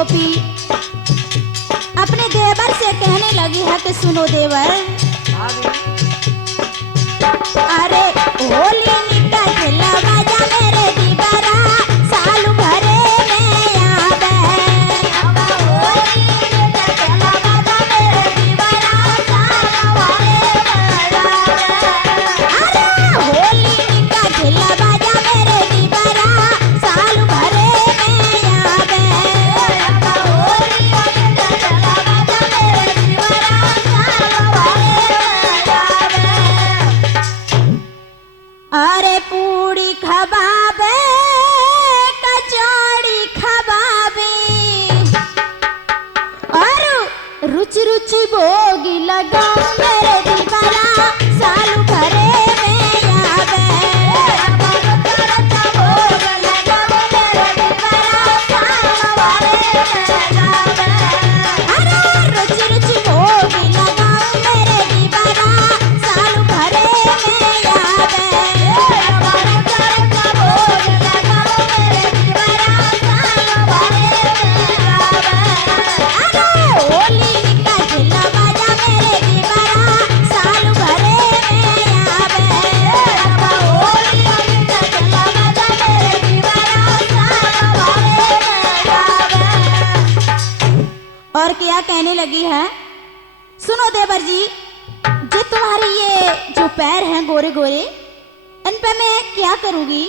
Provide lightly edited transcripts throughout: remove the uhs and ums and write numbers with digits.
गोपी अपने देवर से कहने लगी है कि सुनो देवर, अरे होली निका खेला बाजा मेरे दीवारा साल भरे में आवे। होली निका खेला बाजा मेरे दीवारा साल भरे में आवे। अरे होली निका खेला बाजा मेरे दीवारा साल भरे में आवे। होली निका खेला बाजा मेरे दीवारा साल भरे में आवे। अरे पूड़ी खबाबे कचौड़ी खबाबे और रुचि रुचि भोग लगाओ मेरे दीवारा साल भरे में आवे। भोग लगाओ मेरे दीवारा साल भरे में आवे। अरे रुचि रुचि भोग लगाओ मेरे दीवारा साल भरे में आवे। और क्या कहने लगी है, सुनो देवर जी, जो तुम्हारे ये जो पैर हैं गोरे गोरे, इन पे मैं क्या करूंगी।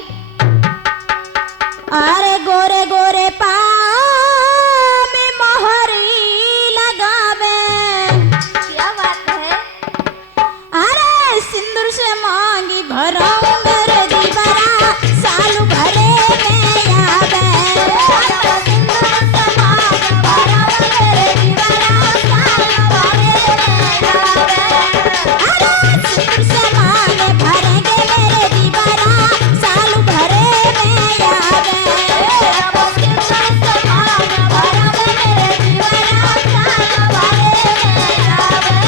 अरे गोरे गोरे पाँव में मोहरी लगावे। क्या बात है। अरे सिंदूर से मांगी भराऊं मेरे दीवारा साल भरे में आवे। सिंदूर से मांगी भराऊं मेरे दीवारा साल भरे में आवे। अरे सिंदूर से मांगे भरेंगे मेरे दीवारा साल भरे में आवे। सिंदूर से मांगे भरेंगे मेरे दीवारा साल भरे में आवे।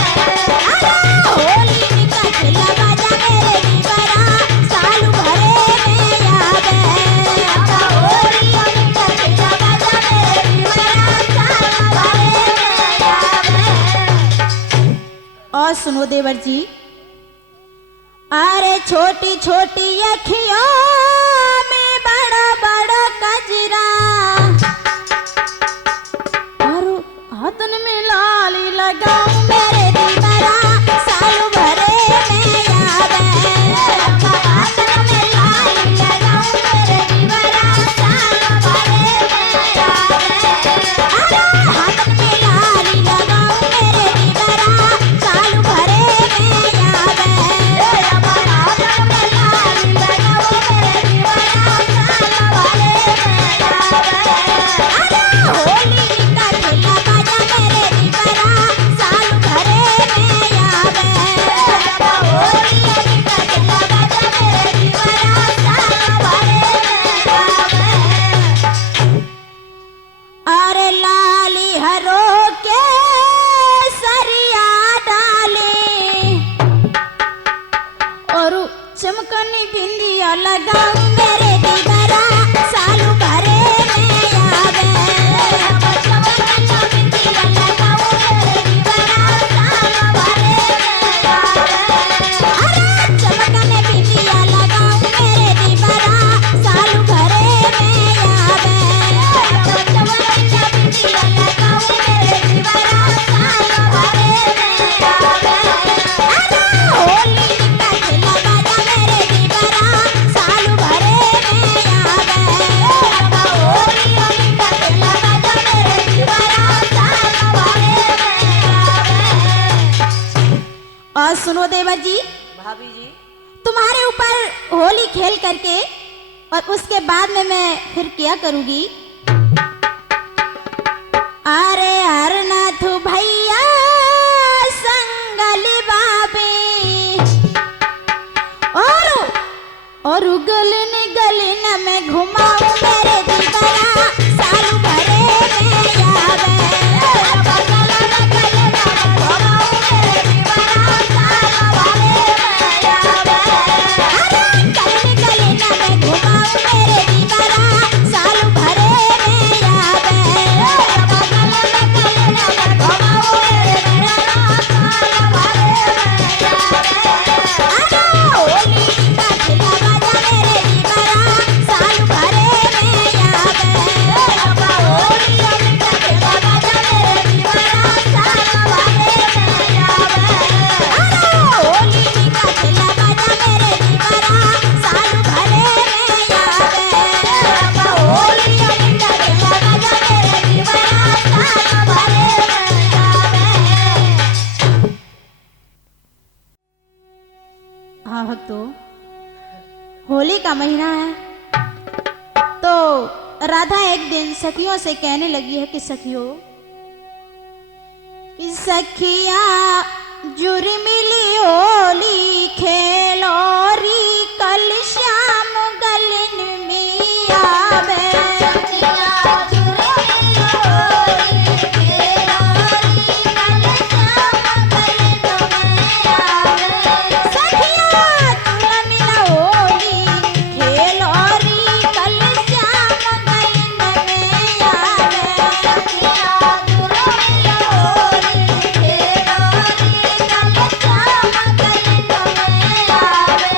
अरे होली निका खेला बाजा मेरे दीवारा साल भरे में आवे। होली निका खेला बाजा मेरे दीवारा साल भरे में आवे। और सुनो देवर जी, अरे छोटी छोटी अखियों में बड़ा बड़ा कजरा और हाथन में लाली लगाऊं मेरे दीवारा साल भरे में आवे। हाथन में लाली लगाऊं मेरे दीवारा साल भरे में आवे। अरे हाथन में लाली लगाऊं मेरे दीवारा साल भरे में आवे। हाथन में लाली लगाऊं मेरे दीवारा साल भरे में आवे। अरे होली निका खेला बाजा मेरे दीवारा साल भरे में आवे। होली निका खेला बाजा मेरे दीवारा साल भरे में आवे। अरे लाली हरो के सरिया डाले और चमकनी बिंदिया लगाऊं मेरे दीवारा साल भरे में आवे। चमकनी बिंदिया लगाऊं मेरे दीवारा साल भरे में आवे। अरे चमकनी बिंदिया लगाऊं मेरे दीवारा साल भरे में आवे। चमकनी बिंदिया लगाऊं मेरे दीवारा साल भरे में आवे। अरे होली निका खेला बाजा मेरे दीवारा साल भरे में आवे। होली निका खेला बाजा मेरे दीवारा साल भरे में आवे। और सुनो देवर जी, भाभी जी, तुम्हारे ऊपर होली खेल करके और उसके बाद में मैं फिर क्या करूंगी। अरे हरनाथ भैया संगल बाबे और गलन गलन में घुमाऊं मेरे दीवारा साल भरे में आवे। गलन गलन में घुमाऊं मेरे दीवारा साल भरे में आवे। अरे गलन गलन में घुमाऊं मेरे दीवारा साल भरे में आवे। तो होली का महीना है। तो राधा एक दिन सखियों से कहने लगी है कि सखियों, कि सखिया जुरी मिली होली खेलोरी कल श्याम गलन में आवे। सखिया जुरी मिली होली खेलोरी कल श्याम गलन में आवे। सखिया जुरी मिली होली खेलोरी कल श्याम गलन में आवे। सखिया जुरी मिली होली खेलोरी कल श्याम गलन में आवे।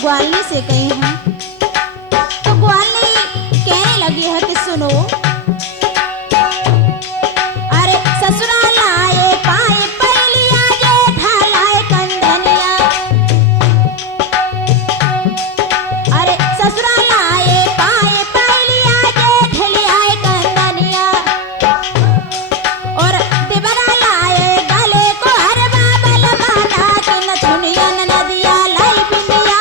ग्वालनी से गई हैं। तो ग्वालनी कहने लगी है कि सुनो, अरे ससुराल आए पाए पहलिया जेठ लाए कंधनिया, अरे ससुराल आए पाए पहलिया जेठ लाए कंधनिया, और देवरा लाए गले को हर बाबल माता के नथुनिया नदिया लाई बिंदिया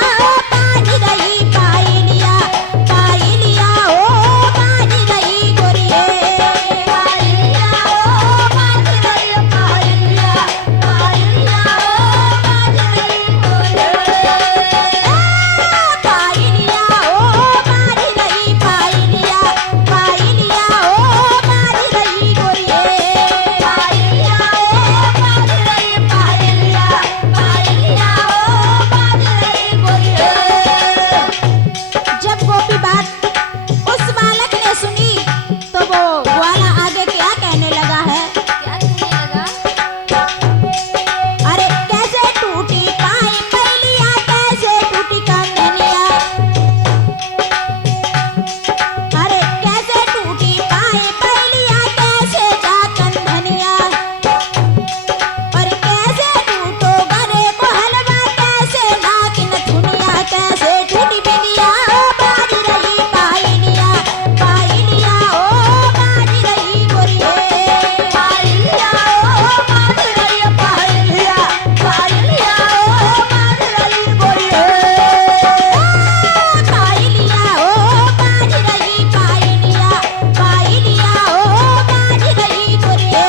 बाज रही पायलिया, पायलिया ओ बाज रही गोरिये, पायलिया ओ बाज रही पायलिया, पायलिया ओ बाज रही गोरिये, पायलिया ओ बाज रही पायलिया, पायलिया ओ बाज रही गोरिये, पायलिया ओ बाज रही पायलिया, पायलिया ओ बाज रही गोरिये। जब गोपी बात उस बालक ने सुनी तो वो ग्वाला आगे क्या कहने लगा है? क्या कहने लगा? अरे कैसे टूटी पाए पहलिया, कैसे टूटी कंधनिया, अरे कैसे टूटी पाए पहलिया, कैसे जा कंधनिया, और कैसे टूटो गले को हलवा, कैसे नाकिन धुनिया, कैसे टूटी बिंदिया बाज रही पायलिया, पायलिया ओ बाज रही गोरिये, पायलिया ओ बाज रही पायलिया, पायलिया ओ बाज रही गोरिये, पायलिया ओ बाज रही पायलिया, पायलिया ओ बाज रही गोरिये,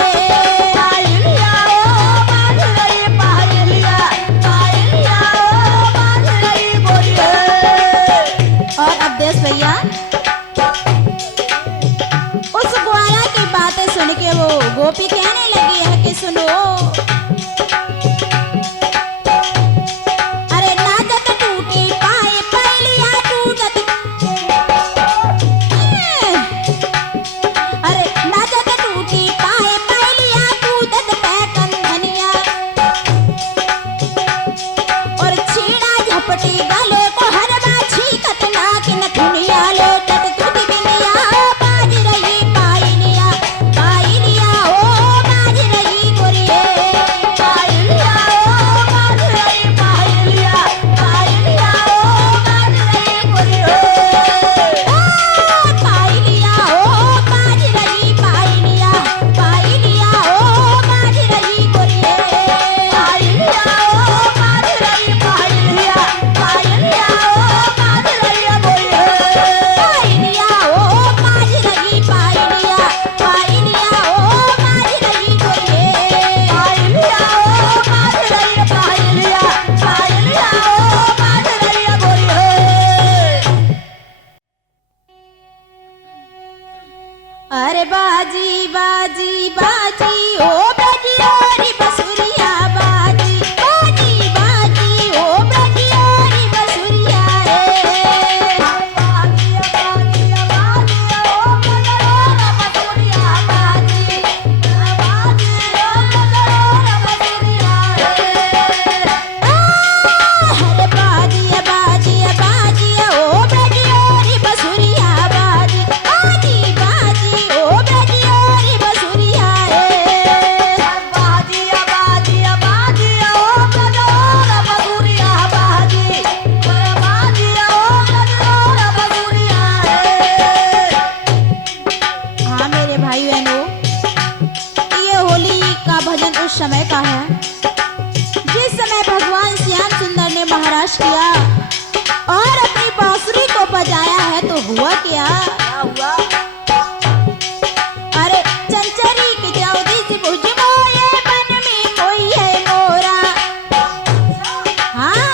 पायलिया ओ बाज रही पायलिया, पायलिया ओ बाज रही गोरिये। और अब देश भैया उस ग्वाला की बातें सुन के वो गोपी कहने लगी है कि सुनो, अरे नाचत टूटी पाए पहलिया, टूटत अरे नाचत टूटी पाए पहलिया, टूटत पै कंधनिया, और छीड़ा झपटी गले को हरवा, छीकत नाकिन धुनिया, लोटत टूटी बिंदिया बाज रही पायलिया, पायलिया ओ बाज रही गोरिये, पायलिया ओ बाज रही पायलिया, पायलिया ओ बाज रही गोरिये, पायलिया ओ बाज रही पायलिया, पायलिया ओ बाज रही गोरिये, पायलिया ओ बाज रही पायलिया, पायलिया ओ बाज रही गोरिये, पायलिया ओ बाज रही पायलिया, पायलिया ओ बाज रही गोरिये, पायलिया ओ बाज रही पायलिया, पायलिया ओ बाज रही गोरिये। अरे बाजी बाजी बाजी ओ ब्रजियोरी बसुरिया, बाजी बाजी बाजी ओ ब्रजियोरी बसुरिया रे, बाजी बाजी बाजी ओ ब्रजियोरी बसुरिया, बाजी बाजी ओ ब्रजियोरी बसुरिया रे, अरे बाजी बाजी बाजी ओ ब्रजियोरी बसुरिया, बाजी बाजी बाजी ओ ब्रजियोरी बसुरिया रे, बाजी बाजी बाजी ओ ब्रजियोरी बसुरिया, बाजी बाजी ओ ब्रजियोरी बसुरिया रे। हाँ मेरे भाई बहनों, ये होली का भजन उस समय का है जिस समय भगवान श्याम सुंदर ने महाराज किया और अपनी बांसुरी को बजाया है। तो हुआ क्या? क्या हुआ? अरे चंचरी के जाऊदी से भुज मोए बन में कोई है मोरा, हाँ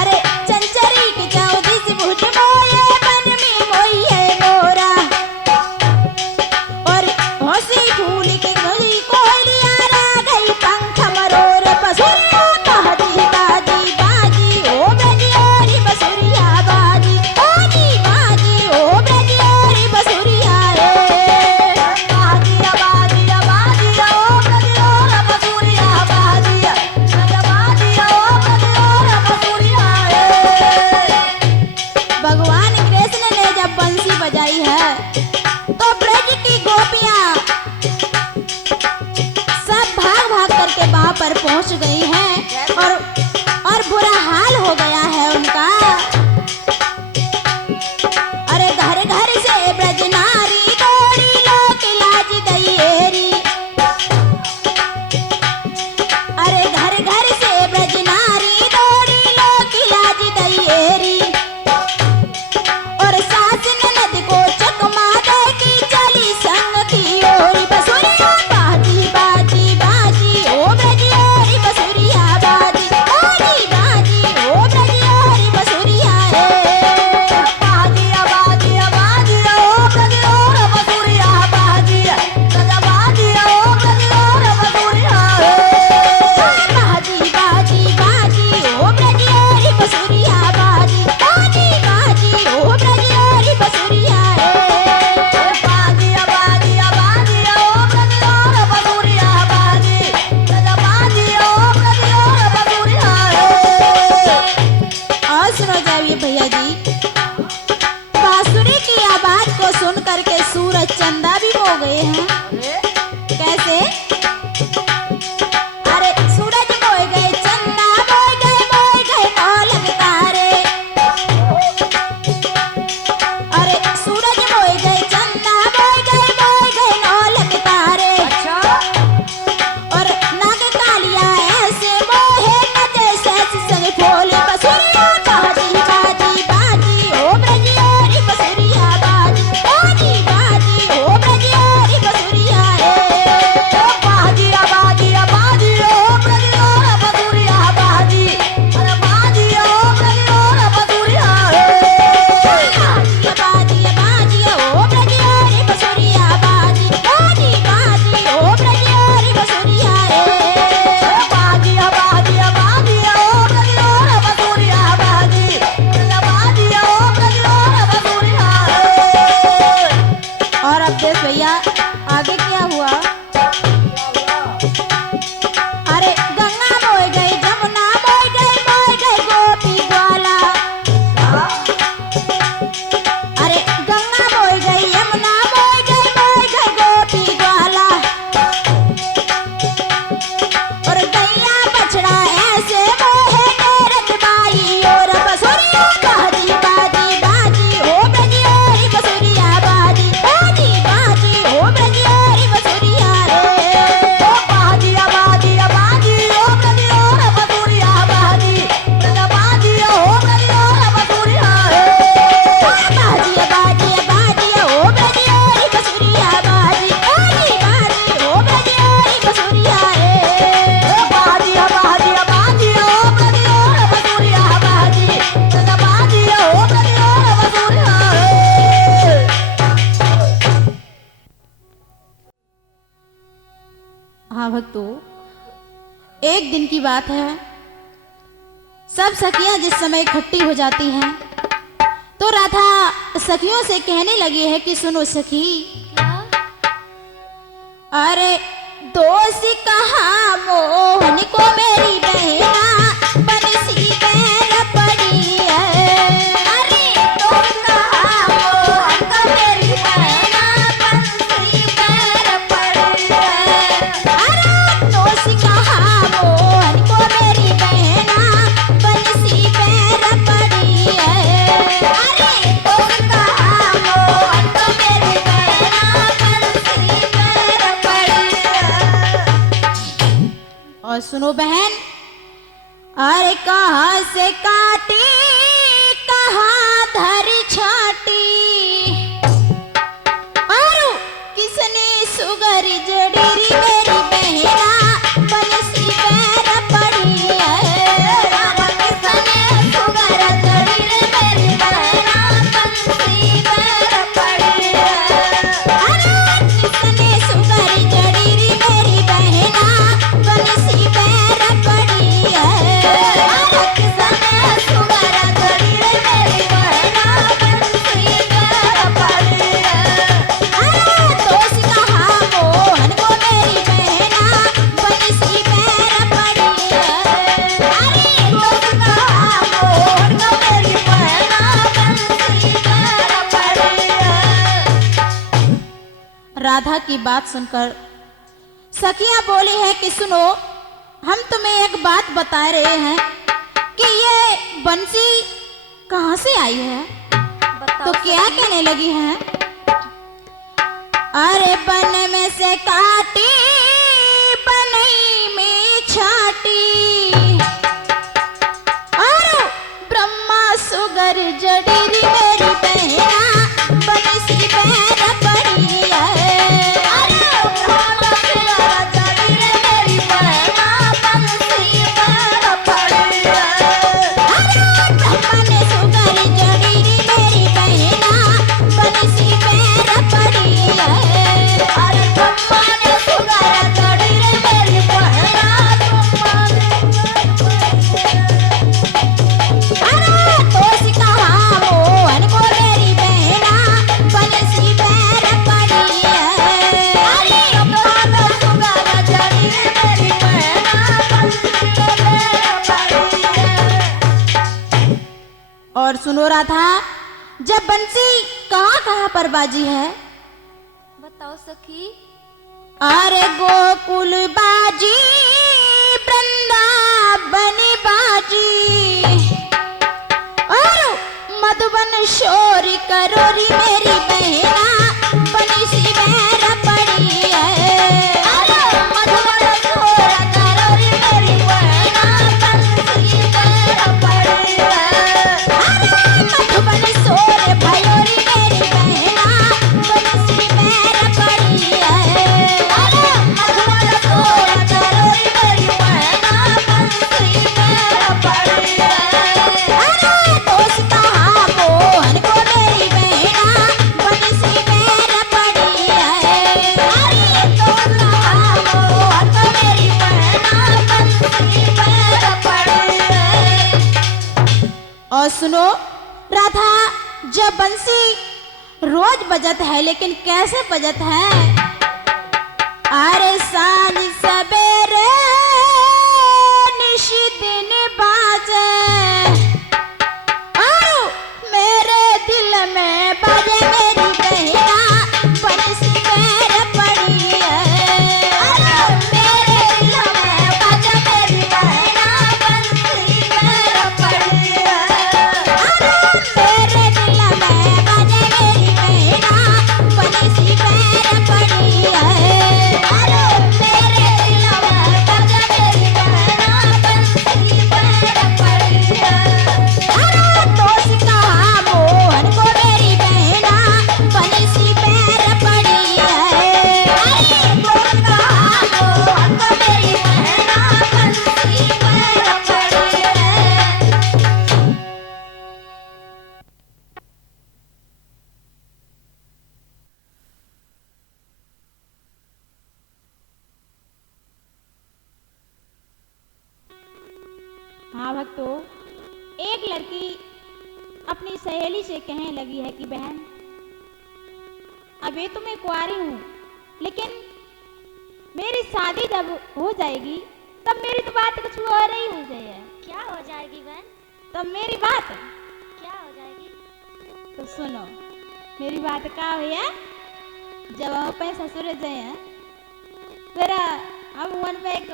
अरे चंचरी के जाऊदी से भुज मोए बन में कोई है मोरा, और हंसी फूल के गली कोयलिया रा गई पंख मरोर, पसुरिया बाजी बाजी बाजी पर पहुंच गई हैं और बुरा हाल हो गया है उनका। अरे घर घर से ब्रज नारी दौड़ी लोक लाज दैयेरी। अरे घर घर से ब्रज नारी दौड़ी लोक लाज दैयेरी। और सास ननद को चकमा दे की चली संग की ओरी। बसुरिया बाजी बाजी बाजी ओ ब्रजयोरी बसुरिया बाजी बाजी बाजी ओ ब्रजयोरी बसुरिया बाजिया बाजिया बाजिया ओ ब्रजयोर बसुरिया बाजिया सदा बाजिया ओ ब्रजयोर बसुरिया बाजी बाजी बाजी ओ ब्रजयोरी बसुरिया बाजी बाजी बाजी ओ ब्रजयोरी बसुरिया बाजिया बाजिया बाजिया ओ ब्रजयोर बसुरिया बाजी सदा बाजिया ओ ब्रजयोर बसुरिया और सुनो जाइए भैया जी, बांसुरी की आवाज को सुन करके सूरज चंदा भी हो गए हैं। कैसे? अरे सूरज मोए गए चंदा मोए गए मौलक तारे। अरे सूरज मोए गए चंदा मोए गए मौलक तारे। अच्छा और नाग कालिया ऐसे मोहे नचे सच संग फोले। बसुरिया बाजी बाजी बाजी ओ ब्रजयोरी बसुरिया बाजी बाजी बाजी ओ ब्रजयोरी बसुरिया बाजिया बाजिया बाजिया ओ ब्रजयोर बसुरिया बाजी अरे बाजिया ओ ब्रजयोर बसुरिया बाजी बाजी ओ ब्रजयोरी बसुरिया बाजी बाजी बाजी ओ ब्रजयोरी बसुरिया बाजिया बाजिया बाजिया ओ ब्रजयोर बसुरिया बाजी अरे बाजिया ओ ब्रजयोर बसुरिया और अब देख भैया आगे क्या हुआ। अरे गंगा मोए गई जमुना मोए गई गोपी ग्वाला। अरे गंगा मोए गई यमुना मोए गई गोपी ग्वाला। और गैया बछड़ा ऐसे मोहे नेरत बाई और बसुरिया बाजी बाजी बाजी ओ ब्रजयोरी बसुरिया बाजी बाजी बाजी ओ ब्रजयोरी बसुरिया बाजिया बाजिया बाजी ओ ब्रजयोर बसुरिया बाजी अरे बाजिया ओ ब्रजयोर बसुरिया बाजी बाजी बाजी ओ ब्रजयोरी बसुरिया बाजी बाजी बाजी ओ ब्रजयोरी बसुरिया बाजिया बाजिया बाजिया ओ ब्रजयोर बसुरिया बाजी सदा बाजिया ओ ब्रजयोर बसुरिया हाँ भक्तों, एक दिन की बात है। सब सखियां जिस समय इकट्ठी हो जाती हैं तो राधा सखियों से कहने लगी है कि सुनो सखी, अरे दोष कहाँ मोहन को मेरी बहना बंसी पैर पड़ी है। अरे दोष कहाँ मोहन को मेरी बहना बंसी पैर पड़ी है। अरे दोष कहाँ मोहन को मेरी बहना बंसी पैर पड़ी है। अरे दोष कहाँ मोहन को मेरी बहना बंसी पैर पड़ी है। और सुनो बहन, अरे कहाँ से काटी कहाँ धरी छाटी। और किसने सुगरी जड़ीरी मेरी बहना बंसी पैर पड़ी है। किसने सुगर जड़ीरी मेरी बहना बंसी पैर पड़ी है। अरे किसने सुगर जड़ीरी मेरी बहना बंसी पैर पड़ी है। अरे किसने सुगर जड़ीरी मेरी बहना बंसी पैर पड़ी है। अरे दोष कहाँ मोहन को मेरी बहना बंसी पैर पड़ी है। अरे दोष कहाँ मोहन को मेरी बहना बंसी पैर पड़ी है। राधा की बात सुनकर सखियां बोली है कि सुनो, हम तुम्हें एक बात बता रहे हैं कि ये बंसी कहाँ से आई है। तो क्या कहने लगी है? अरे बन में से काटी बनई में छाटी और ब्रह्मा सुगर जड़ीरी मेरी बहना बनसी पैर पड़ी है। अरे ब्रह्मा सुगर जड़ीरी मेरी बहना बनसी पैर पड़ी है। अरे ब्रह्मा ने सुगर जड़ीरी मेरी बहना बनसी पैर पड़ी है। अरे ब्रह्मा ने सुगर जड़ीरी मेरी बहना अरे दोष कहाँ मोहन को मेरी बहना बनसी पैर पड़ी है। अरे ब्रह्मा ने सुगर जड़ीरी मेरी बहना बनसी पैर पड़ी है। और सुनो रहा था जब बंसी कहाँ कहाँ पर बाजी है। बताओ सखी। अरे गोकुल बाजी वृंदावन बाजी और मधुबन शोर करोरी मेरी बहना बनसी पैर पड़ी है। अरे मधुबन शोर करोरी मेरी बहना बनसी पैर पड़ी है। अरे मधुबन शोर भयोरी मेरी बहना बनसी पैर पड़ी है। अरे मधुबन शोर करोरी मेरी बहना बनसी पैर पड़ी है। अरे दोष कहाँ मोहन को मेरी बहना बनसी पैर पड़ी है। अरे दोष कहाँ मोहन को मेरी बहना बनसी पैर पड़ी है। और सुनो राधा जब बंसी रोज बजत है लेकिन कैसे बजत है। अरे सांझ सवेरे निशी दिन बाजे और मेरे दिल में बाजे मेरी बहना बनसी पैर पड़ी है। अरे मेरे दिल में बाजे मेरी बहना बनसी पैर पड़ी है। मेरे दिल में बाजे मेरी बहना बनसी पैर पड़ी है। अरे मेरे दिल में बाजे मेरी बहना बनसी पैर पड़ी है। अरे दोष कहाँ मोहन को मेरी बहना बनसी पैर पड़ी है। अरे दोष कहाँ मोहन को मेरी बहना बनसी पैर पड़ी है। हाँ भक्तों, एक लड़की अपनी सहेली से कहने लगी है कि बहन अभी तो मैं कुंवारी हूँ लेकिन मेरी शादी जब हो जाएगी तब मेरी तो बात कुछ और ही हो जाए। क्या हो जाएगी बहन? तब मेरी बात क्या हो जाएगी? तो सुनो मेरी बात का हुई है। जब हम पे ससुर जाए फिर हम वन पे एक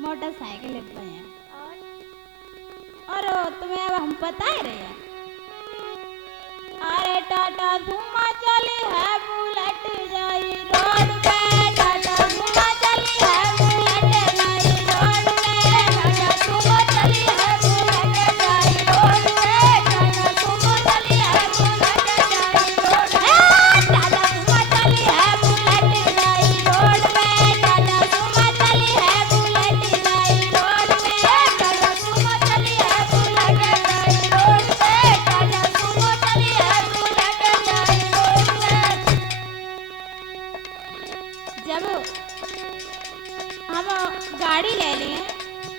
मोटरसाइकिल ले पाए और तुम्हें अब हम बता ही रहे हैं। अरे टाटा धुमा चली है बुलेट जाई रोड पे। टाटा धुमा चली है बुलेट जाई रोड पे। टाटा धुमा चली है बुलेट जाई रोड पे। टाटा धुमा चली है बुलेट जाई रोड पे। टाटा धुमा चली है बुलेट जाई रोड पे। टाटा धुमा चली है बुलेट जाई रोड पे। टाटा धुमा चली है बुलेट जाई रोड पे। टाटा धुमा चली है बुलेट जाई रोड पे। जब हम गाड़ी ले लिए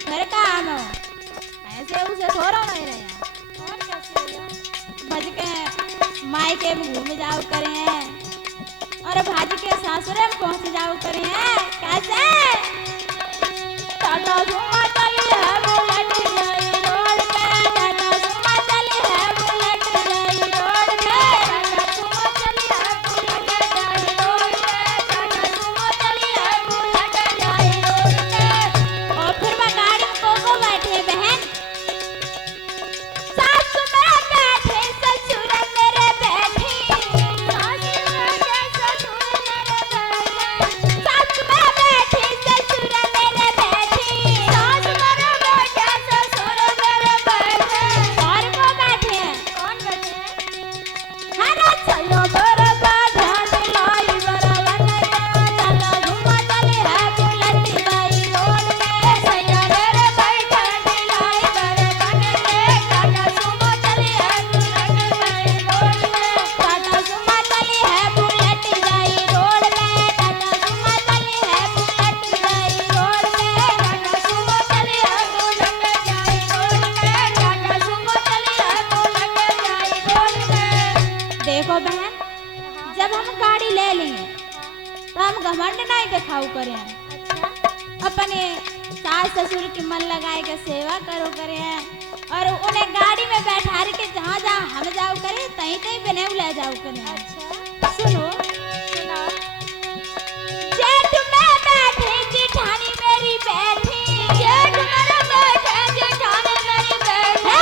घर का हम ऐसे उसे थोड़ा नहीं रहे हैं और कैसे होगा? भज के मायके में घूम जाओ करे हैं और भाजी के सासुरे में पहुंच जाओ करे हैं। कैसे टाटा धुमा चली है बुलेट जाई रोड पे। टाटा धुमा चली है बुलेट जाई रोड पे। टाटा धुमा चली है बुलेट जाई रोड पे। टाटा धुमा चली है बुलेट जाई रोड पे। जाओ करे अच्छा अपने सास ससुर की मन लगाए के सेवा करो करे और उन्हें गाड़ी में बैठा के जहाँ जहाँ हम जाओ करे तहीं तहीं बने ले जाओ करे। अच्छा सुनो सुनाओ। जेठ में बैठी जिठानी मेरी बैठी जेठ में बैठे जिठानी मेरी बैठी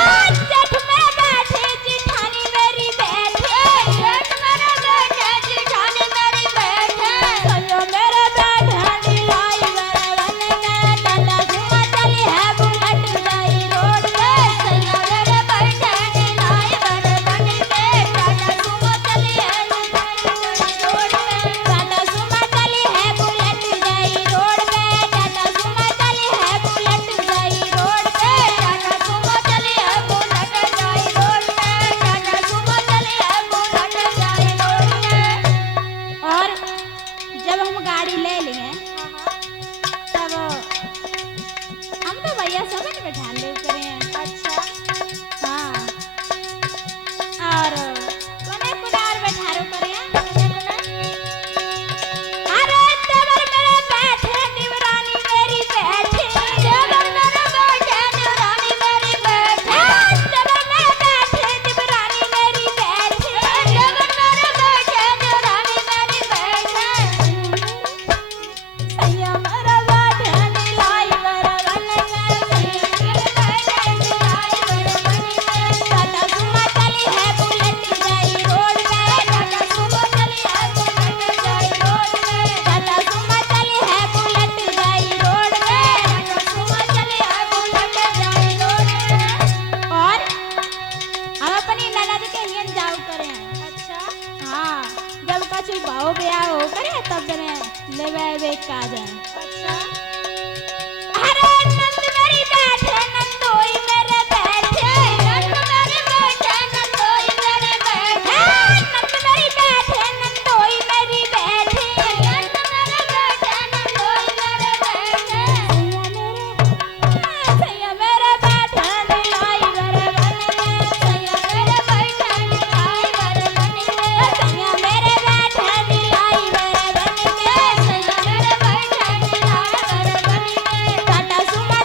जेठ में बैठी जिठानी मेरी बैठी जेठ में बैठे जिठानी मेरी बैठी सयो मेरे बैठानी लाई बरवन में टाटा सुमा चली है बुलेट गई रोड पे सयो मेरे बैठानी लाई बरवन में टाटा सुमा चली है रोड पे टाटा सुमा चली है बुलेट गई रोड पे टाटा सुमा चली है बुलेट गई रोड पे टाटा सुमा चली है बुलेट गई रोड पे टाटा सुमा चली है बुलेट गई रोड पे। और जब हम गाड़ी ले लिए हाँ हाँ तब हम तो भैया समझ बैठा ले करे हैं। अच्छा हाँ और कोने कोने और बैठा रो करे हैं। कोने कोने अरे देवर मेरे बैठे निवरानी मेरी बैठी देवर मेरे बैठे निवरानी मेरी बैठी देवर मेरे बैठे निवरानी मेरी बैठी देवर मेरे बैठे निवरानी मेरी बैठी सैया मेरा बैठे नीलाई बरवन में सैया मेरे बैठे नीलाई बरवन में टाटा सुमा चली है बुलेट गई रोड पे टाटा सुमा चली है बुलेट गई रोड पे टाटा सुमा चली है बुलेट गई रोड पे टाटा सुमा चली है बुलेट गई रोड पे। और हम अपनी ननद के हियन जाओ करे हैं। अच्छा हाँ जब कछु भाव ब्याह हो करे तब ने लेवे वे का जाए। अच्छा अरे नंद मेरी बैठे नंदोई मेरे बैठे नंद मेरी बैठे नंदोई मेरे बैठे नंद मेरी बैठे नंदोई मेरी बैठे नंद मेरे बैठे नंदोई मेरे बैठे सैया मेरे बैठे नीलाई बरवन में सैया मेरे बैठे नीलाई बरवन में सैया मेरे बैठे नीलाई बरवन में सैया मेरे बैठे नीलाई बरवन में टाटा सुमा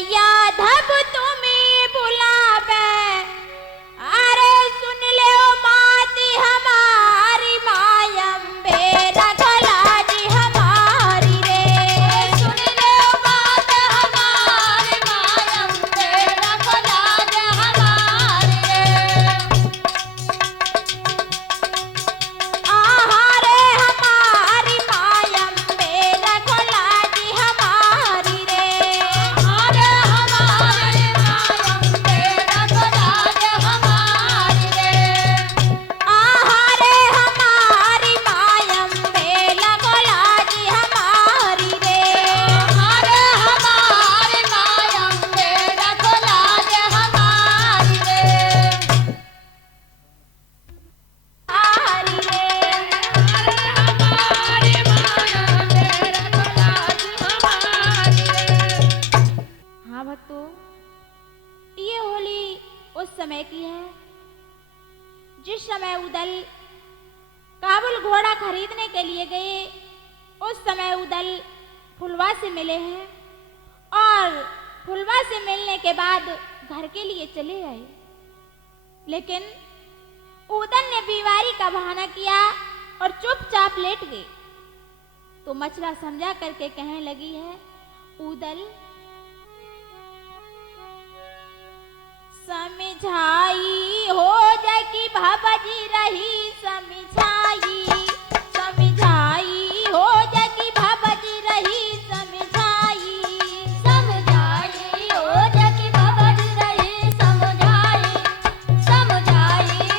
यादव तुम्हें बुलावे अरे सुन ले ओ माती हमारी मायम्बे रखला जी हमारी रे सुन ले ओ बात हमारी मायम्बे रखला जी हमारी रे आहारे हमारी मायम्बे रखला जी हमारी रे अरे हमारी मायम्बे रखला जी हमारी रे आहारे हमारी मायम्बे रखला जी हमारी रे अरे हमारी मायम्बे रखला जी हमारी रे हमारी रे हमारी मायम्बे रखला जी हमारी रे हाँ भक्तों, ये होली उस समय की है जिस समय उदल काबुल घोड़ा खरीदने के लिए गए। उस समय उदल फुलवा से मिले हैं और फुलवा से मिलने के बाद घर के लिए चले आए, लेकिन उदल ने बीमारी का बहाना किया और चुपचाप लेट गए। तो मछला समझा करके कहने लगी है, उदल समझाई हो जाए कि बाबा जी रही समझाई हो जाए कि बाबा जी रही समझाई समझाई हो जाके बाबा जी रही समझाई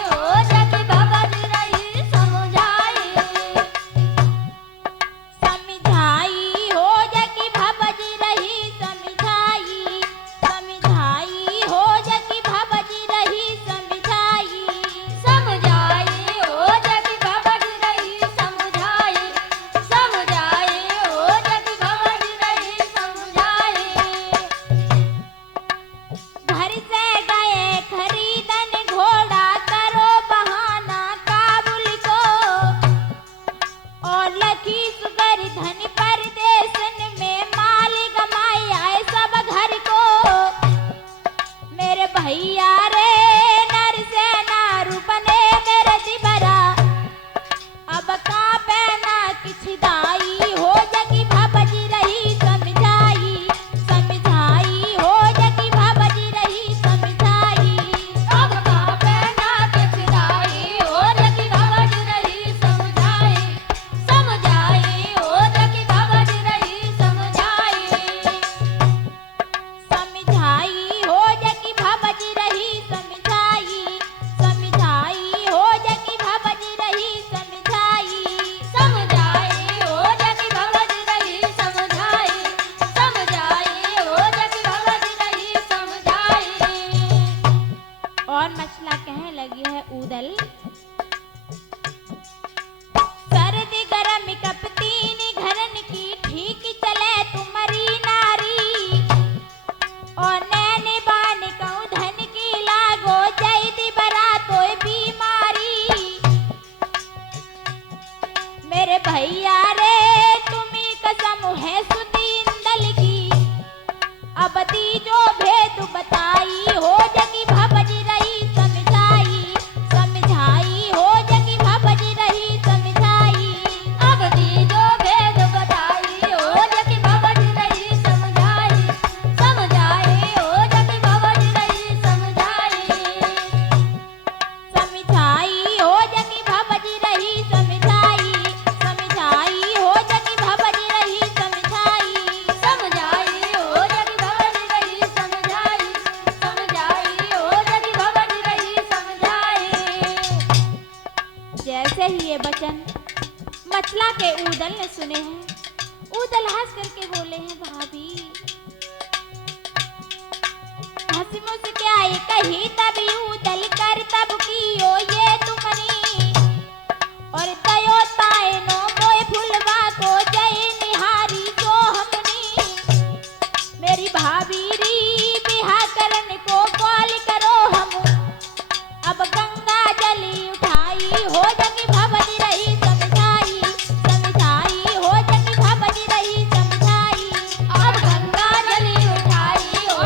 हो जाके बाबा जी रही समझाई हो जाए कि बाबा जी रही समझाई हो जाए कि बाबा जी रही समझाई समझाई हो जाके बाबा जी रही समझाई हो जाके बाबा जी रही समझाई घर से गए खरीदन घोड़ा करो बहाना काबुल को और लखीसगढ़ धन परदेशन में माल गमाए आए सब घर को। मेरे भैया रे नर से नारू बने मेरे दिबरा अब का पैना किछ दाई हो जगी बाबा जी रही समझाई हो जगी बाबा जी रही समझाई अब का पैना के फिराई हो जाके बाबा जी रही समझाई हो जाके बाबा जी रही समझाई हो जगी बाबा जी रही समझाई हो जगी बाबा जी रही समझाई समझाई हो जाके बाबा जी रही समझाई हो जाके बाबा जी रही समझाई और मछला कहने लगी है, उदल सर्दी गरम कपतीन घरन की ठीक चले तुम्हारी नारी और नैने बान कहूँ धन की लागो जय दिबरा तो बीमारी। मेरे भैया रे तुम्ही कसम है सुदीन दल की अब दी जो भेद बताई हो जगी बाबा जी रही समझाई हो जगी बाबा जी रही समझाई अब दी जो भेद बताई हो जाके बाबा जी रही समझाई हो जाके बाबा जी रही समझाई हो जगी बाबा जी रही समझाई हो जगी बाबा जी रही समझाई समझाई हो जाके बाबा जी रही समझाई हो जाके बाबा जी रही समझाई जैसे ही ये वचन मछला के उदल ने सुने हैं, उदल हंस करके बोले हैं, भाभी हंसी मुस्की आई कही तभी उदल कर तब कियो ये तुमनी और तयो तायनो मोए फुलवा को जय निहारी जो हमनी। मेरी भाभी री बिहा करन को कॉल करो हम अब गंगा जली उठाई हो जगी बाबा जी रही समझाई हो जगी बाबा जी रही समझाई अब गंगा जली उठाई हो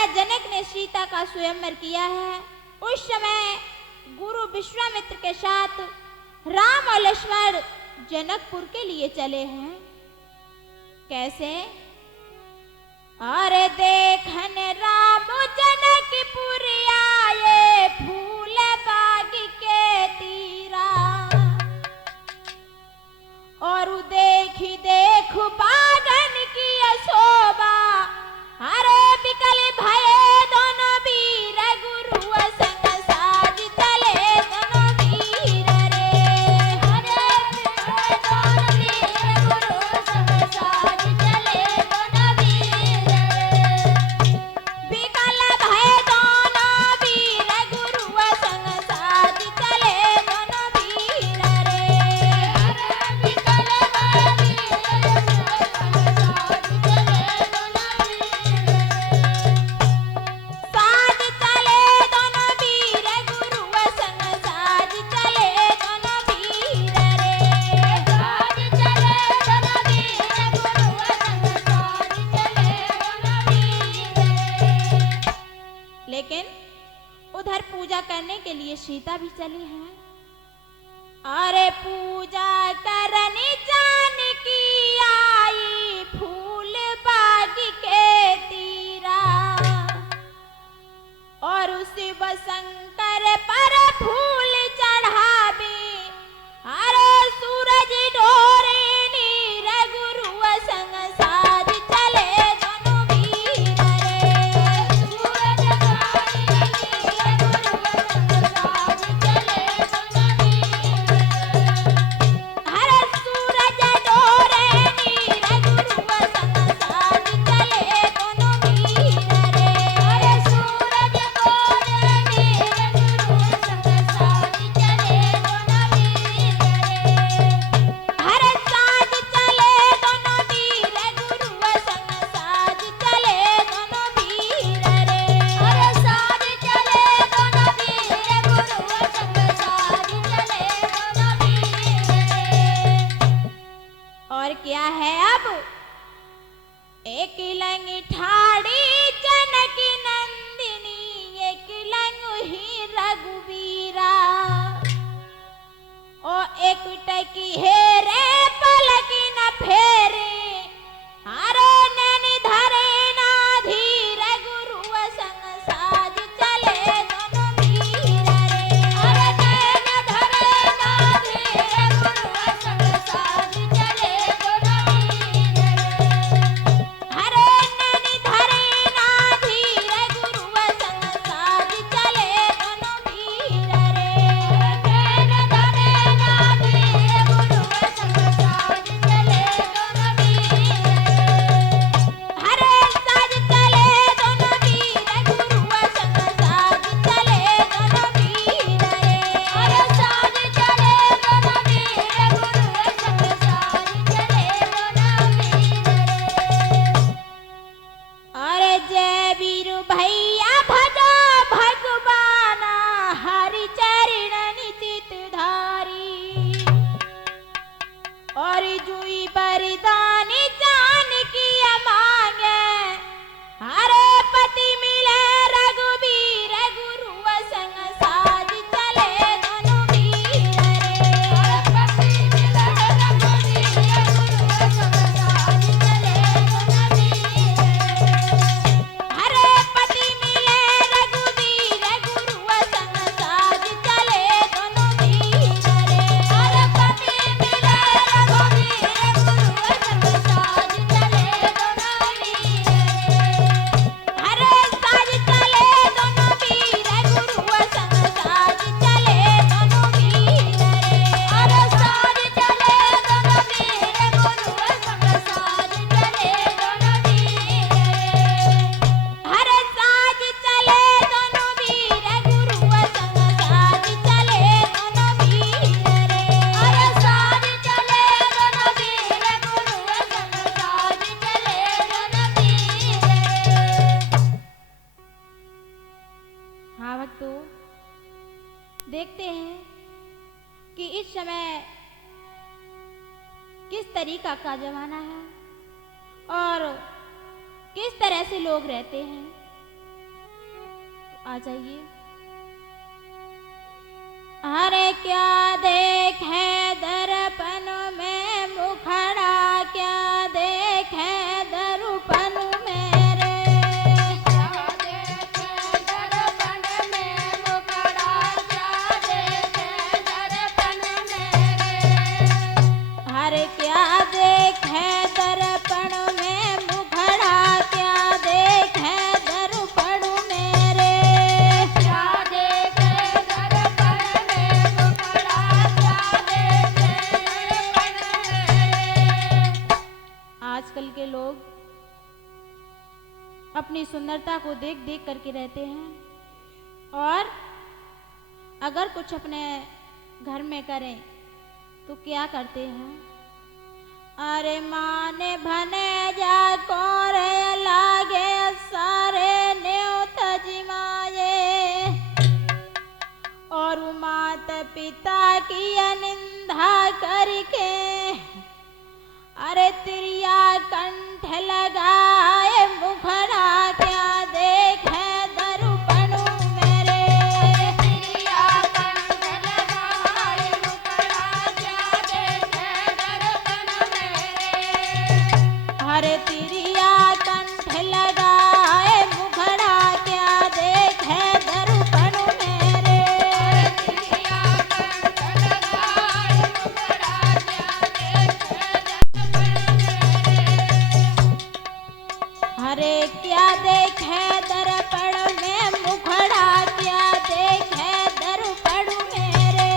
राजा जनक ने सीता का स्वयंवर किया है, उस समय गुरु विश्वामित्र के साथ राम और लक्ष्मण जनकपुर के लिए चले हैं। कैसे? अरे देखन राम जनकपुर आए, फूल बाग के तीरा, और देखी देखु बागन की शोभा, अरे बिकल भये दोनों वीर, गुरु संग साज चले दोनों वीर रे। अरे दोनों वीर गुरु संग साज चले दोनों वीर बिकल भये दोनों वीर, गुरु संग साज चले दोनों वीर रे। अरे बिकल भये वीर संग साज चले दोनों वीर साज चले दोनों वीर, गुरु संग साज चले दोनों वीर रे। साज चले दोनों वीर गुरु संग साज चले दोनों वीर लेकिन उधर पूजा करने के लिए सीता भी चली हैं। अरे पूजा करनी जानकी आई, फूल बाग के तीरा, और शिव शंकर पर फूल चढ़ावे, अरे सूरज डोरे नीर, गुरु संग साज चले दोनों वीर रे। सूरज गाई नीर गुरु संग साज चले दोनों वीर अरे सूरज डोरे नीर, गुरु संग साज चले दोनों वीर रे। अरे सूरज गोरे नीर गुरु संग साज चले दोनों वीर हर साज चले दोनों वीर, गुरु संग साज चले दोनों वीर रे। अरे साज चले दोनों वीर गुरु संग साज चले दोनों वीर और क्या है अब? एक लंग ठाड़ी जनकी नंदिनी, एक लंग ही रघुवीरा, और एक टकी हेरे पलकी न फेरे, अरे नैनी धरे ना धीर, गुरु संग साज चले दोनों वीर रे। अरे नैन धरे ना धीर गुरु संग साज चले दोनों वीर हरे नैनी धरे ना धीर, गुरु संग साज चले दोनों वीर रे। नैन धरे ना धीर गुरु संग साज चले दोनों वीर हरे साज चले दोनों वीर, गुरु संग साज चले दोनों वीर रे। अरे साज चले दोनों वीर गुरु संग साज चले दोनों वीर अरे जय वीर भैया भजो भगवाना, हरि चरण निचित धारी, और जुई बरदानी जानकी मांगे, अरे पति मिले रघुवीर, गुरु संग साज चले दोनों वीर रे। पति मिले रघुवीर गुरु संग साज चले दोनों वीर हरे पति मिले रघुवीर, गुरु संग साज चले दोनों वीर रे। अरे पति मिले रघुवीर गुरु संग साज चले दोनों वीर हरे साज चले दोनों वीर, गुरु संग साज चले दोनों वीर रे। अरे साज चले दोनों वीर गुरु संग साज चले दोनों वीर हरे साज चले दोनों वीर, गुरु संग साज चले दोनों वीर रे। अरे साज चले दोनों वीर गुरु संग साज चले दोनों वीर हाँ भक्तों, देखते हैं कि इस समय किस तरीका का जमाना है और किस तरह से लोग रहते हैं। आ जाइए। अरे क्या देखे दर्पण में मुखड़ा, क्या देखे दर्पण मेरे। क्या देखे दर्पण में मुखड़ा, क्या देखे दर्पण मेरे। अरे क्या देखे दर्पण में मुखड़ा, क्या देखे दर्पण मेरे। क्या देखे दर्पण में मुखड़ा, क्या देखे दर्पण मेरे। आजकल के लोग अपनी सुंदरता को देख देख करके रहते हैं, और अगर कुछ अपने घर में करें तो क्या करते हैं। अरे माने भने जा कोरे लागे सारे न्योत जिमाए, और मात पिता की निंदा करके अरे तिरिया कंठ लगाए मुखड़ा, क्या देखे दर्पण मेरे। तिरिया कंठ लगाए मुखड़ा, क्या देखे दर्पण मेरे। अरे तिरिया कंठ लगाए मुखड़ा, क्या देखे दर्पण मेरे। तिरिया कंठ लगाए मुखड़ा, क्या देखे दर्पण मेरे। अरे क्या देखे दर्पण में मुखड़ा, क्या देखे दर्पण मेरे।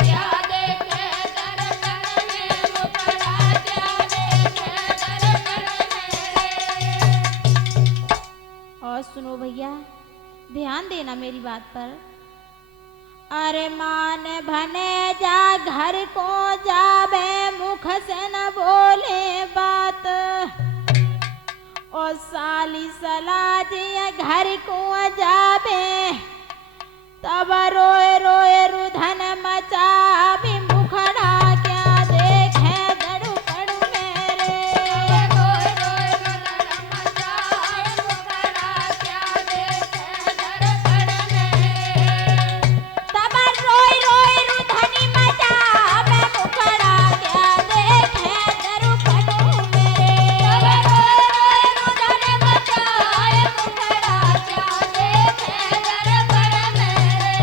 क्या देखे दर्पण में मुखड़ा, क्या देखे दर्पण मेरे। और सुनो भैया, ध्यान देना मेरी बात पर। अरे मान भने जा घर को जावे, मुख से न बोले बात, और साली सलाजिया घर को जावे, तब रोए रोए रुधन मचावी मुखड़ा, क्या देखे दर्पण मेरे। रोए रोए रुदन मचाए मुखड़ा, क्या देखे दर्पण मेरे। तब रोए रोए रुधनी मचावे मुखड़ा, क्या देखे दर्पण मेरे। रोए रोए रुदन मचाए मुखड़ा, क्या देखे दर्पण मेरे।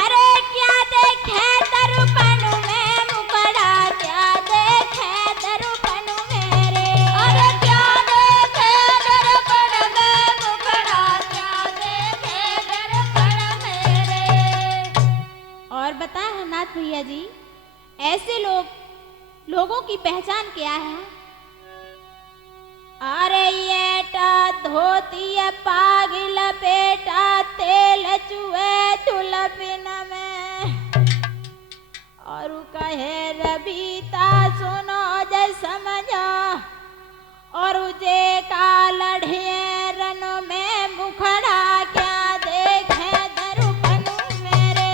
अरे क्या देखे दर्पण में मुखड़ा, क्या देखे दर्पण मेरे। अरे क्या देखे दर्पण में मुखड़ा, क्या देखे दर्पण मेरे। और बताएं हैं नाथ भैया जी, ऐसे लोगों की पहचान क्या है। अरे ये टा धोती पाग लपेटा, तेल चुए चुलपिन में, और कहे रबीता सुनो जय समझो, और जे का लड़िए रन में मुखड़ा, क्या देखे दर्पण मेरे।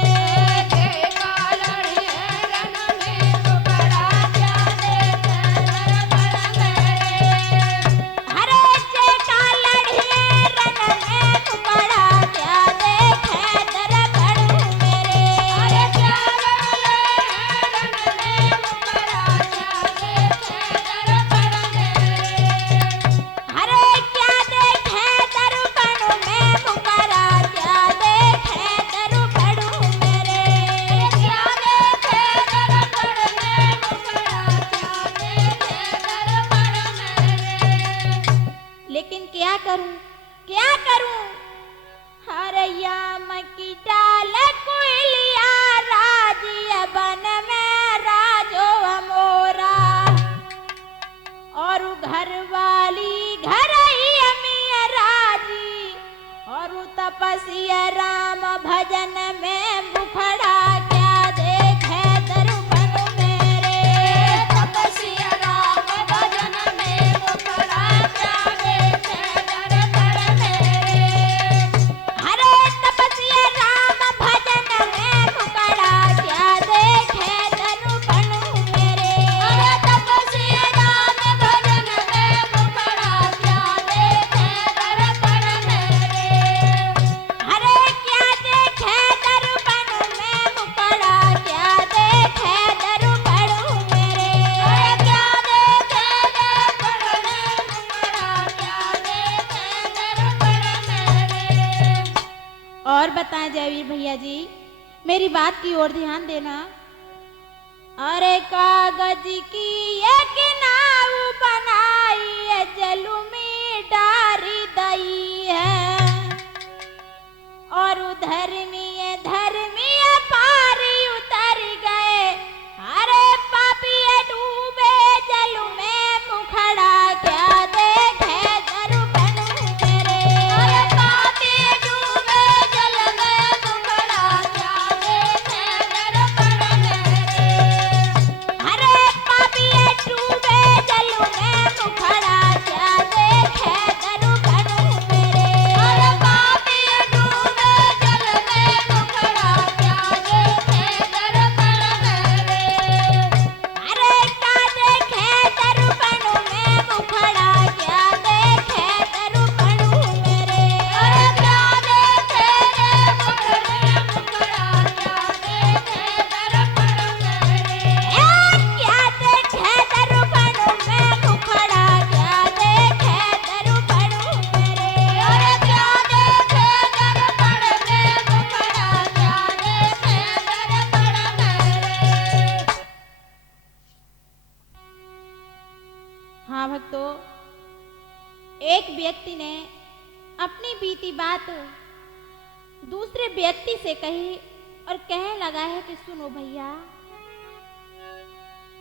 देखा लड़िए रन में मुखड़ा, क्या देखे दर्पण मेरे। अरे जे का लड़िए रन में मुखड़ा, क्या देखे दर्पण मेरे। अरे क्या रन में मुखड़ा, क्या देखे दर्पण मेरे। अरे क्या देखे दर्पण में मुखड़ा, क्या देखे दर्पण मेरे। क्या देखे दर्पण में मुखड़ा, क्या देखे दर्पण मेरे। लेकिन क्या करूं, क्या करूं। अरे याम की डाल कोयलिया, राजिया बन में राजो मोरा, और घर वाली घर ही अमिया राजी, और तपस्या राम भजन में मुखड़ा, क्या देखे दर्पण मेरे। तपस्या राम भजन में मुखड़ा, क्या देखे दर्पण मेरे। अरे तपस्या राम भजन में मुखड़ा, क्या देखे दर्पण मेरे। अरे तपस्या राम भजन में मुखड़ा, क्या देखे दर्पण मेरे। बताएं जयवीर भैया जी, मेरी बात की ओर ध्यान देना। अरे कागज की एक नाव बनाई है, जलू में डारी दई है, और उधर में धर्मीय पारी उतर गए। अरे पापी डूबे जल में मुखड़ा, क्या देखे दर्पण मेरे। अरे पापी डूबे जल में मुखड़ा, क्या देखे दर्पण मेरे। अरे पापी डूबे जल में मुखड़ा, क्या देखे दर्पण मेरे। अरे पापी डूबे जल में मुखड़ा, क्या देखे दर्पण मेरे। अरे क्या देखे दर्पण में मुखड़ा, क्या देखे दर्पण मेरे। अरे क्या देखे रे मुखड़े मुखड़ा, क्या देखे दर्पण मेरे। क्या देखे दर्पण में मुखड़ा, क्या देखे दर्पण मेरे। अरे क्या देखे दर्पण में मुखड़ा, क्या देखे दर्पण मेरे। हाँ भक्तों, एक व्यक्ति ने अपनी बीती बात दूसरे व्यक्ति से कही और कहने लगा है कि सुनो भैया,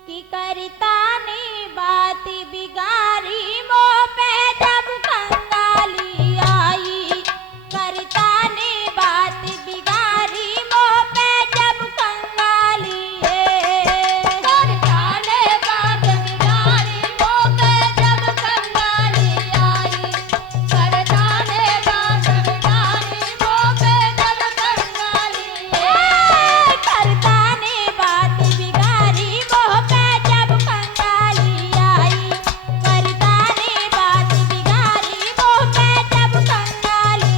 कि करता ने बात बिगाड़ी मोह पे जब कंगाली आई। करता ने बात बिगाड़ी मोह पे जब कंगाली करता ने बात बिगाड़ी मोह पे जब कंगाली आई। करता ने बात बिगाड़ी मोह पे जब कंगाली आई। करता ने बात बिगाड़ी मोह पे जब कंगाली आई। करता ने बात बिगाड़ी मोह पे जब कंगाली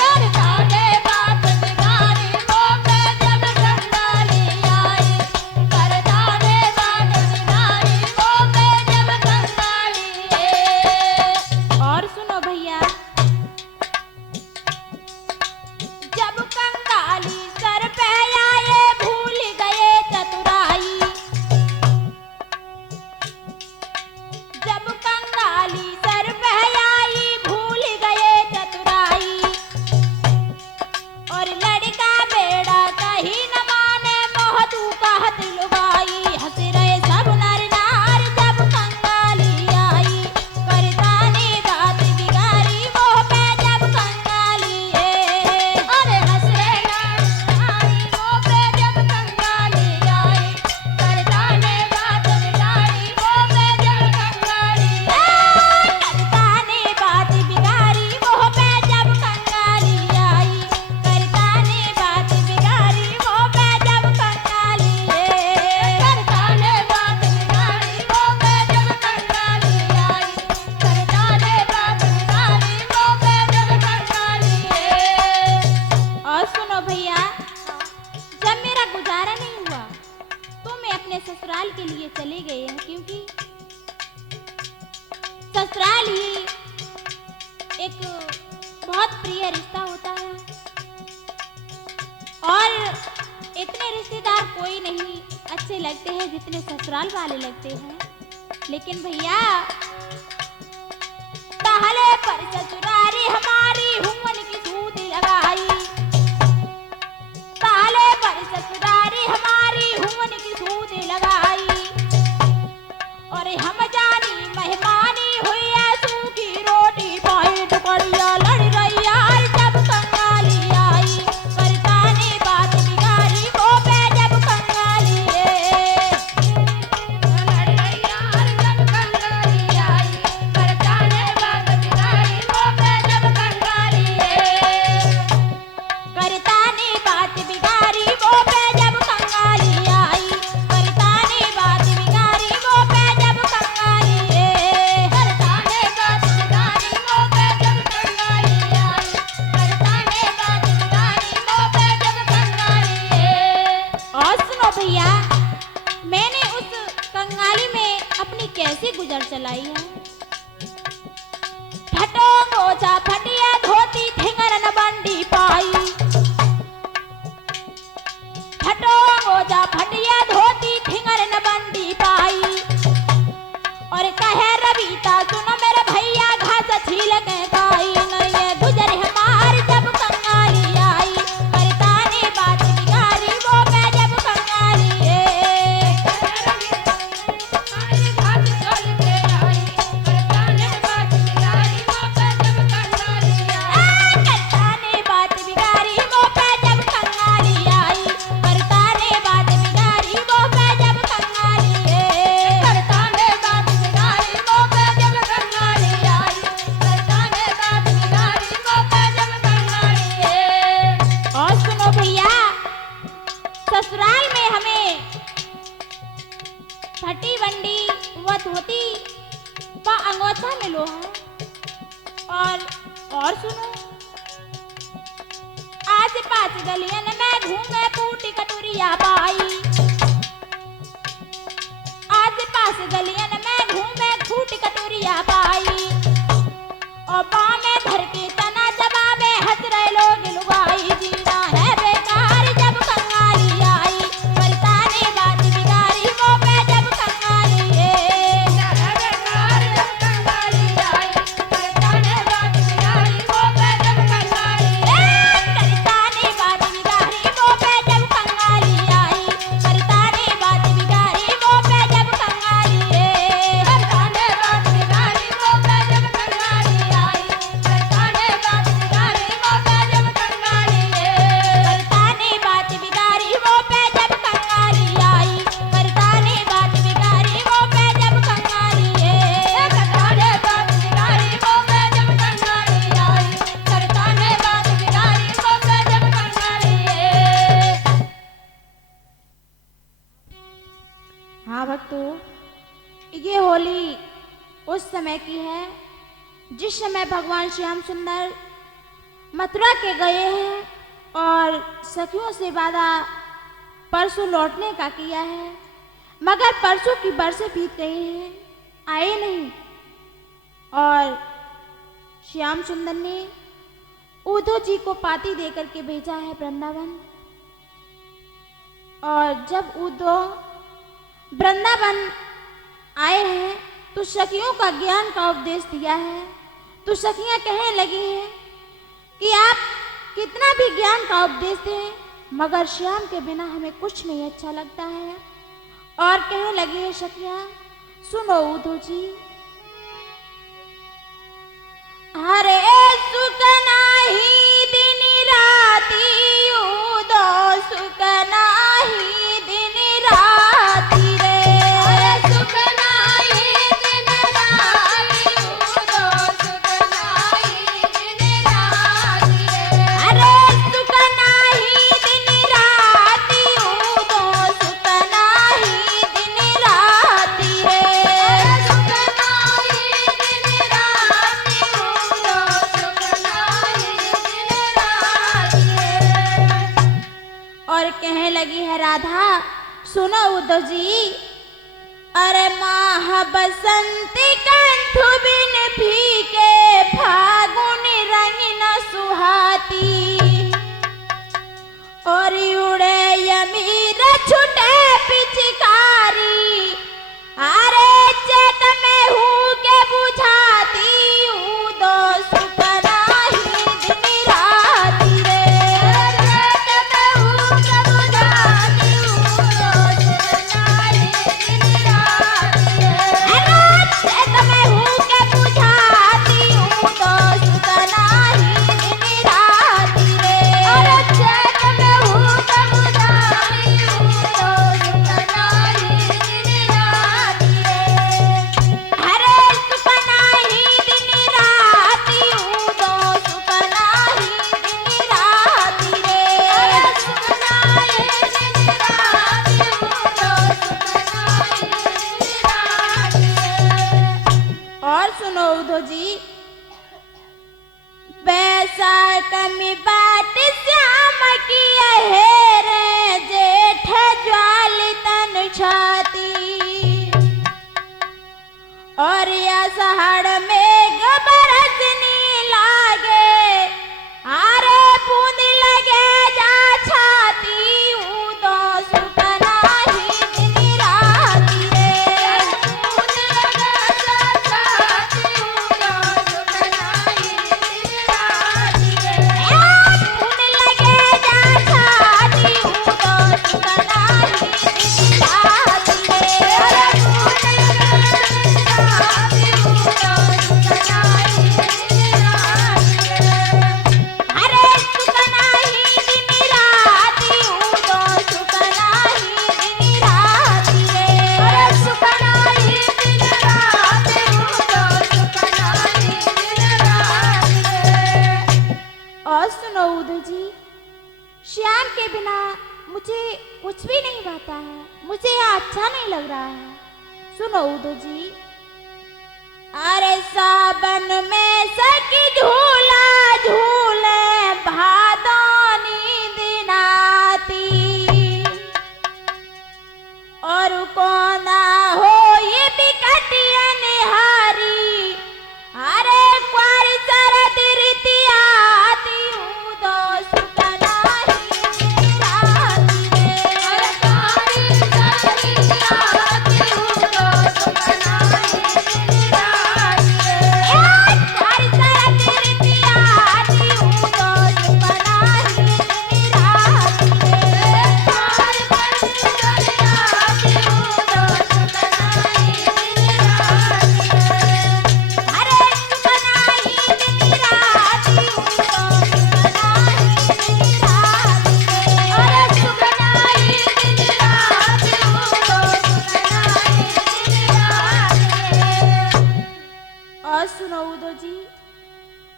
करता ने बात बिगाड़ी मोह पे जब कंगाली आई। करता ने बात बिगाड़ी मोह पे जब कंगाली आई। और सुनो भैया, जब कंगाली सर पे आए भूल गए चतुराई। जब कंगाली सर पे आई भूल गए चतुराई, और लड़का बेड़ा कहीं न माने मोह तू कहत लुगाई। हंस रहे सब नर नार जब कंगाली आई। करता ने बात बिगाड़ी मोह पे जब कंगाली अरे हंसे नारी मोह पे जब कंगाली आई। करता ने बात बिगाड़ी मोह पे जब कंगाली आई। करता ने बात बिगाड़ी मोह पे जब कंगाली आई। करता ने बात बिगाड़ी मोह पे जब कंगाली करता ने बात बिगाड़ी मोह पे जब कंगाली आई। करता ने बात बिगाड़ी मोह पे जब कंगाली आई। और सुनो भैया, जब मेरा गुजारा नहीं हुआ तो मैं अपने ससुराल के लिए चले गए हैं, क्योंकि ससुराल ही एक बहुत प्रिय रिश्ता होता है, और इतने रिश्तेदार कोई नहीं अच्छे लगते हैं जितने ससुराल वाले लगते हैं। लेकिन भैया, पहले पर ससुरारी हमारी हुमन की सूद लगाई। पहले पर ससुरारी हमारी हुमन की सूद लगाई, और हम जानी मेहमानी हुई है सूखी रोटी पाई टुकड़िया लड़ रही यार जब कंगाली आई। करता ने बात बिगाड़ी मोह पे जब कंगाली लड़ रही यार जब कंगाली और सुनो, आस पास गलियन में घूमे बूटी कटोरिया बाई, आस पास गलियन में घूमे बूटी कटोरिया बाई, और बामे धर के तना जवाबे हंस रहे लोग लुगाई, जीना है बेकार जब कंगाली आई, परेशानी बात बिगाड़ी वो पे जब कंगाली है। करताने बात बिगाड़ी वो पे जब कंगाली आई, करताने बात बिगाड़ी वो पे जब कंगाली है। करताने बात बिगाड़ी वो पे जब कंगाली आई, करताने बात बिगाड़ी वो पे जब कंगाली है। करताने बात बिगाड़ी वो पे जब कंगाली आई, करताने बात बिगाड़ी वो पे जब कंगाली है। करताने बात बिगाड़ी वो पे जब कंगाली आई, करताने बात बिगाड़ी वो पे जब कंगाली है। हाँ भक्तों, ये होली उस समय की है जिस समय भगवान श्याम सुंदर मथुरा के गए हैं और सखियों से वादा परसों लौटने का किया है, मगर परसों की बरसें बीत गई हैं, आए नहीं। और श्याम सुंदर ने उद्धव जी को पाती देकर के भेजा है वृंदावन। और जब उद्धव वृंदावन आए हैं तो सखियों का ज्ञान का उपदेश दिया है, तो सखियां कहने लगी हैं कि आप कितना भी ज्ञान का उपदेश दें मगर श्याम के बिना हमें कुछ नहीं अच्छा लगता है। और कहने लगी है सखियां, सुनो उद्धव जी, अरे सुख नाही दिन राती उद्धव सुख नाही दिन राती रे। अरे सुख नाही दिन राती उद्धव सुख नाही दिन राती रे। अरे सुख नाही दिन राती उद्धव सुख नाही दिन राती रे। सुख नाही दिन राती उद्धव सुख नाही दिन राती रे। और कहने लगी है राधा, सुनो उद्धव जी, अरे माह बसंती कंठु बिन फीके फागुन रंग न सुहाती, और उड़े यमीर छुटे पिचकारी, अरे चेत में हूँ के बुझाती उदो सुख नाही दिन राती रे। चेत में हूँ के बुझाती उद्धव सुख नाही दिन राती रे। अरे चेत में हूँ के बुझाती उदो सुख नाही दिन राती रे। अरे चेत में हूँ के बुझाती उद्धव सुख नाही दिन राती रे। अरे सुख नाही दिन राती उदो सुख नाही दिन राती रे। अरे सुख नाही दिन राती उद्धव सुख नाही दिन राती रे। और सुनो उद्धव जी, पैसा कमी बाट श्याम की है रे जेठ ज्वाल तन छाती, और या सहाड़ में बरसनी लागे, अरे बूंद लगे जा छाती उदो सुख नाही दिन राती रे। फूल लगा छाती उद्धव सुख नाही दिन राती रे। फूल लगे जा छाती उदो सुख नाही दिन राती रे। अरे फूल लगा छाती उद्धव सुख नाही दिन राती रे। अरे सुख नाही दिन राती उदो सुख नाही दिन राती रे। अरे सुख नाही दिन राती उद्धव सुख नाही दिन राती रे। और सुनो उद्धव जी, श्याम के बिना मुझे कुछ भी नहीं भाता है, मुझे यहाँ अच्छा नहीं लग रहा है। सुनो उद्धव जी, अरे सावन में सखी झूला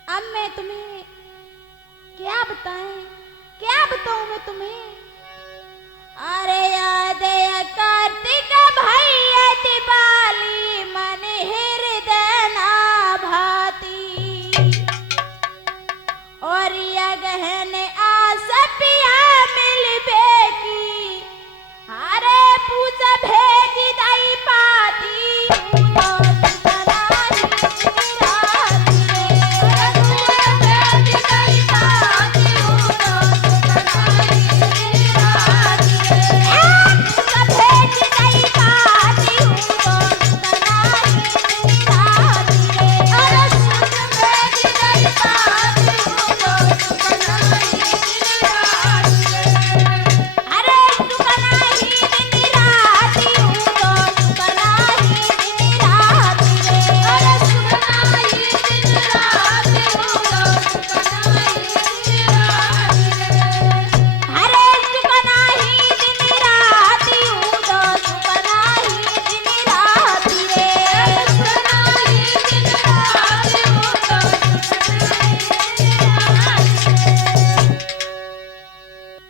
अब मैं तुम्हें क्या बताऊं मैं तुम्हें। अरे याद या कार्तिक भैया दिवाली मन हृदय ना भाती, और या गहन आस पिया मिलबे की, अरे पूजा भेज दई पाती।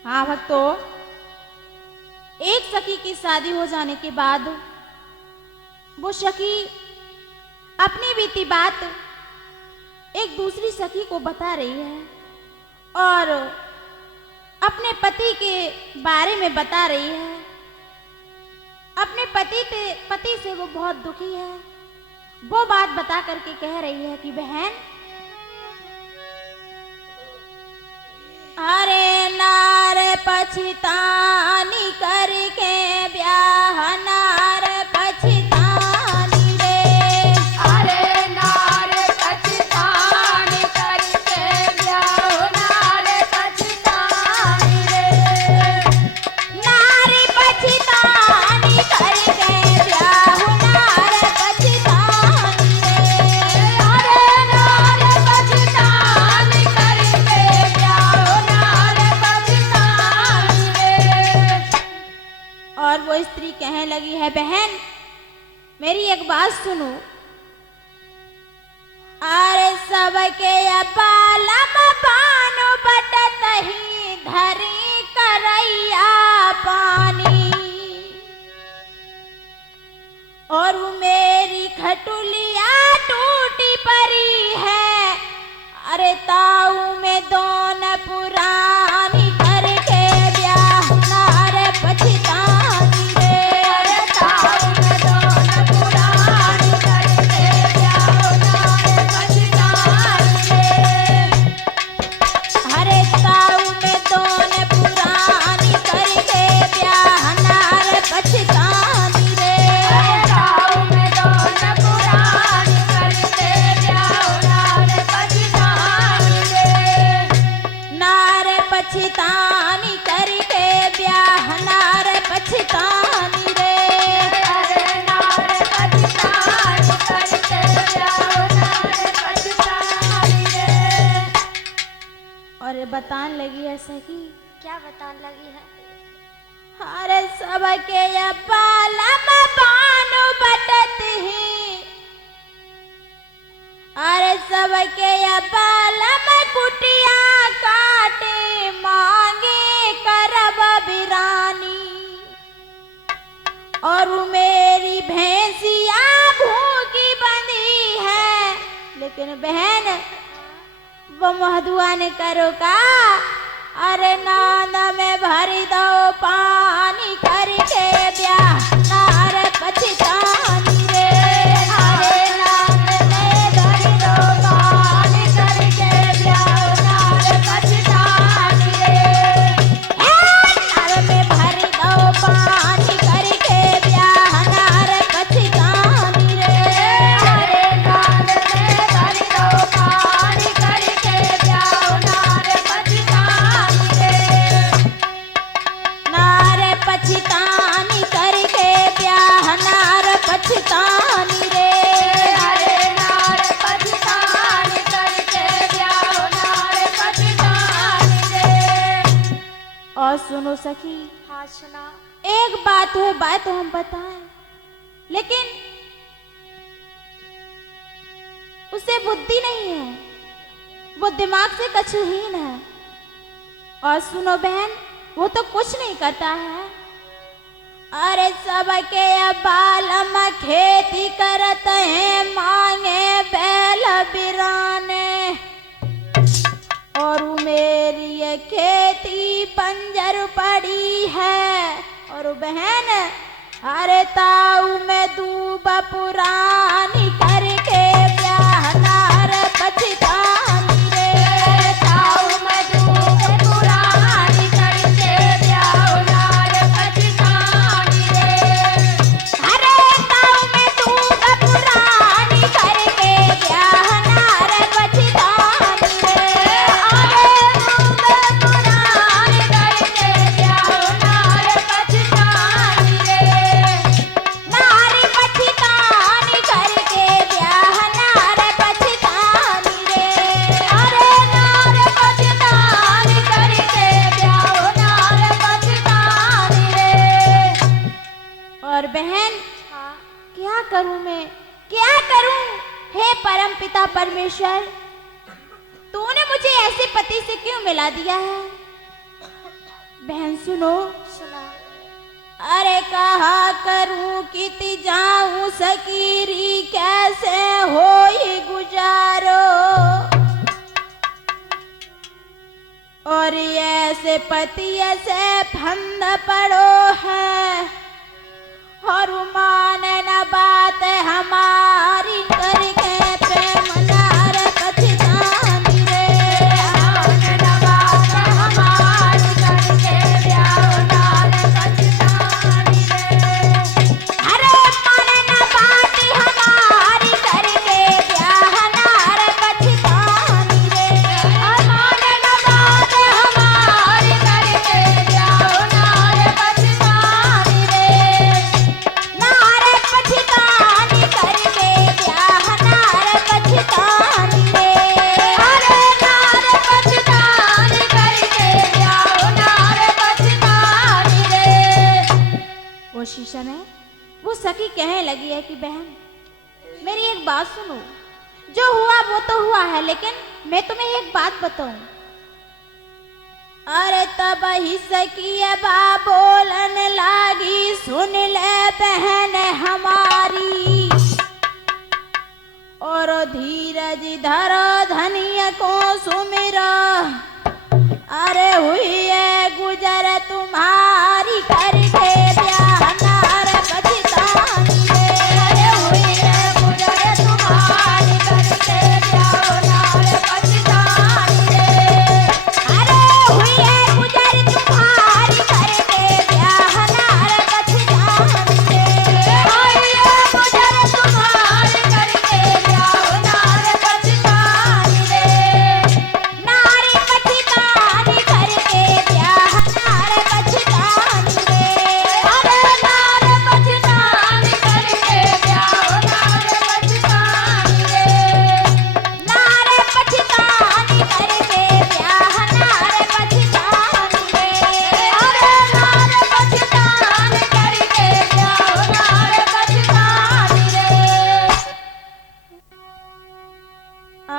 हाँ भक्तों, एक सखी की शादी हो जाने के बाद वो सखी अपनी बीती बात एक दूसरी सखी को बता रही है और अपने पति के बारे में बता रही है। अपने पति से वो बहुत दुखी है। वो बात बता करके कह रही है कि बहन, अरे नार पछतानी करके ब्याह, नार पछतानी रे। अरे नार पछतानी करके ब्याह, नार पछतानी रे। नारी पछतानी करके ब्याह, नार पछतानी रे। अरे नार पछतानी करके ब्याह, नार पछतानी रे। और वो स्त्री कहने लगी है, बहन मेरी एक बात सुनो। अरे सबके बालम बानो बटत ही धरी करैया पानी, और वो मेरी खटुलिया टूटी परी है। अरे ताऊ में दोन पुरानी करके ब्याह, नार पछतानी रे। अरे ताऊ में दोन पुरानी करके ब्याह, नार पछतानी रे। अरे ताऊ में दोन पुरानी करके ब्याह, नार पछतानी रे। अरे ताऊ में दोन पुरानी करके ब्याह, नार पछतानी रे। नार पछतानी करके ब्याह, नार पछतानी रे। अरे नार पछतानी करके ब्याह, नार पछतानी रे। और बतान लगी है सखी, क्या बताने लगी है? अरे सबके या बालम बानो बटत ही, अरे सबके या बालम कुटिया काटे मांगे करब बिरानी, और वो मेरी भैंसिया भूखी बंधी है। लेकिन बहन वो मधुआ ने करो का, अरे नाद में भरी दो पानी करके ब्याह, नार पछतानी रे। अरे नाद में भरी दो पानी करके ब्याह, नार पछतानी रे। नार में भरी दो पानी करके ब्याह, नार पछतानी रे। अरे नार में भरी दो पानी करके ब्याह, नार पछतानी रे। नार पछतानी करके ब्याह, नार पछतानी रे। अरे नार पछतानी करके ब्याह, नार पछतानी रे। और सुनो सखी, हाँ सुना। एक बात है, बात तो हम बताएं, लेकिन उसे बुद्धि नहीं है। वो दिमाग से कछुहीन है। और सुनो बहन, वो तो कुछ नहीं करता है। अरे सबके बालम खेती करत हैं, मांगे बैल बिराने, और मेरी ये खेती बंजर पड़ी है। और बहन, अरे ताऊ में दूब पुरानी करके ब्याह नार पछतानी रे। ताऊ में दूब पुरानी करके ब्याह नार पछतानी रे। अरे ताऊ में दूब पुरानी करके ब्याह नार पछतानी रे। अरे दूब पुरानी करके ब्याह नार पछतानी रे। नारी पछतानी करके ब्याह नार पछतानी रे। अरे नार पछतानी करके ब्याह नार पछतानी रे। और बहन, क्या करूं मैं, क्या करूं? हे परम पिता परमेश्वर, तूने मुझे ऐसे पति से क्यों मिला दिया है? बहन सुनो, अरे कहा करूं किति जाऊं सकीरी, कैसे होई गुजारो। और ऐसे पति ऐसे फंद पड़ो है, और माने न बात हमारी करके प्रेम नार पछतानी रे। माने न बात हमारी करके ब्याह नार पछतानी रे। अरे माने न बात हमारी करके ब्याह नार पछतानी रे। माने न बात हमारी करके ब्याह नार पछतानी रे। नार पछतानी करके ब्याह नार पछतानी रे। अरे नार पछतानी करके ब्याह नार पछतानी रे। वो शीशा ने वो सखी कहने लगी है कि बहन, मेरी एक बात सुनो। जो हुआ वो तो हुआ है, लेकिन मैं तुम्हें एक बात बताऊं। अरे तब ही सखी बा बोलन लागी, सुन ले बहन हमारी, और धीरज धरो धनिया को सुमिरो। अरे हुई है गुजर तुम्हारी करके ब्याह नार पछतानी रे। अरे हुई है गुजर तुम्हारी करके ब्याह नार पछतानी रे। अरे हुई है गुजर तुम्हारी करके ब्याह नार पछतानी रे। हुई है गुजर तुम्हारी करके ब्याह नार पछतानी रे। नारी पछतानी करके ब्याह नार पछतानी रे। अरे नार पछतानी करके ब्याह नार पछतानी रे। नार पछतानी करके ब्याह नार पछतानी रे। अरे नार पछतानी करके ब्याह नार पछतानी रे।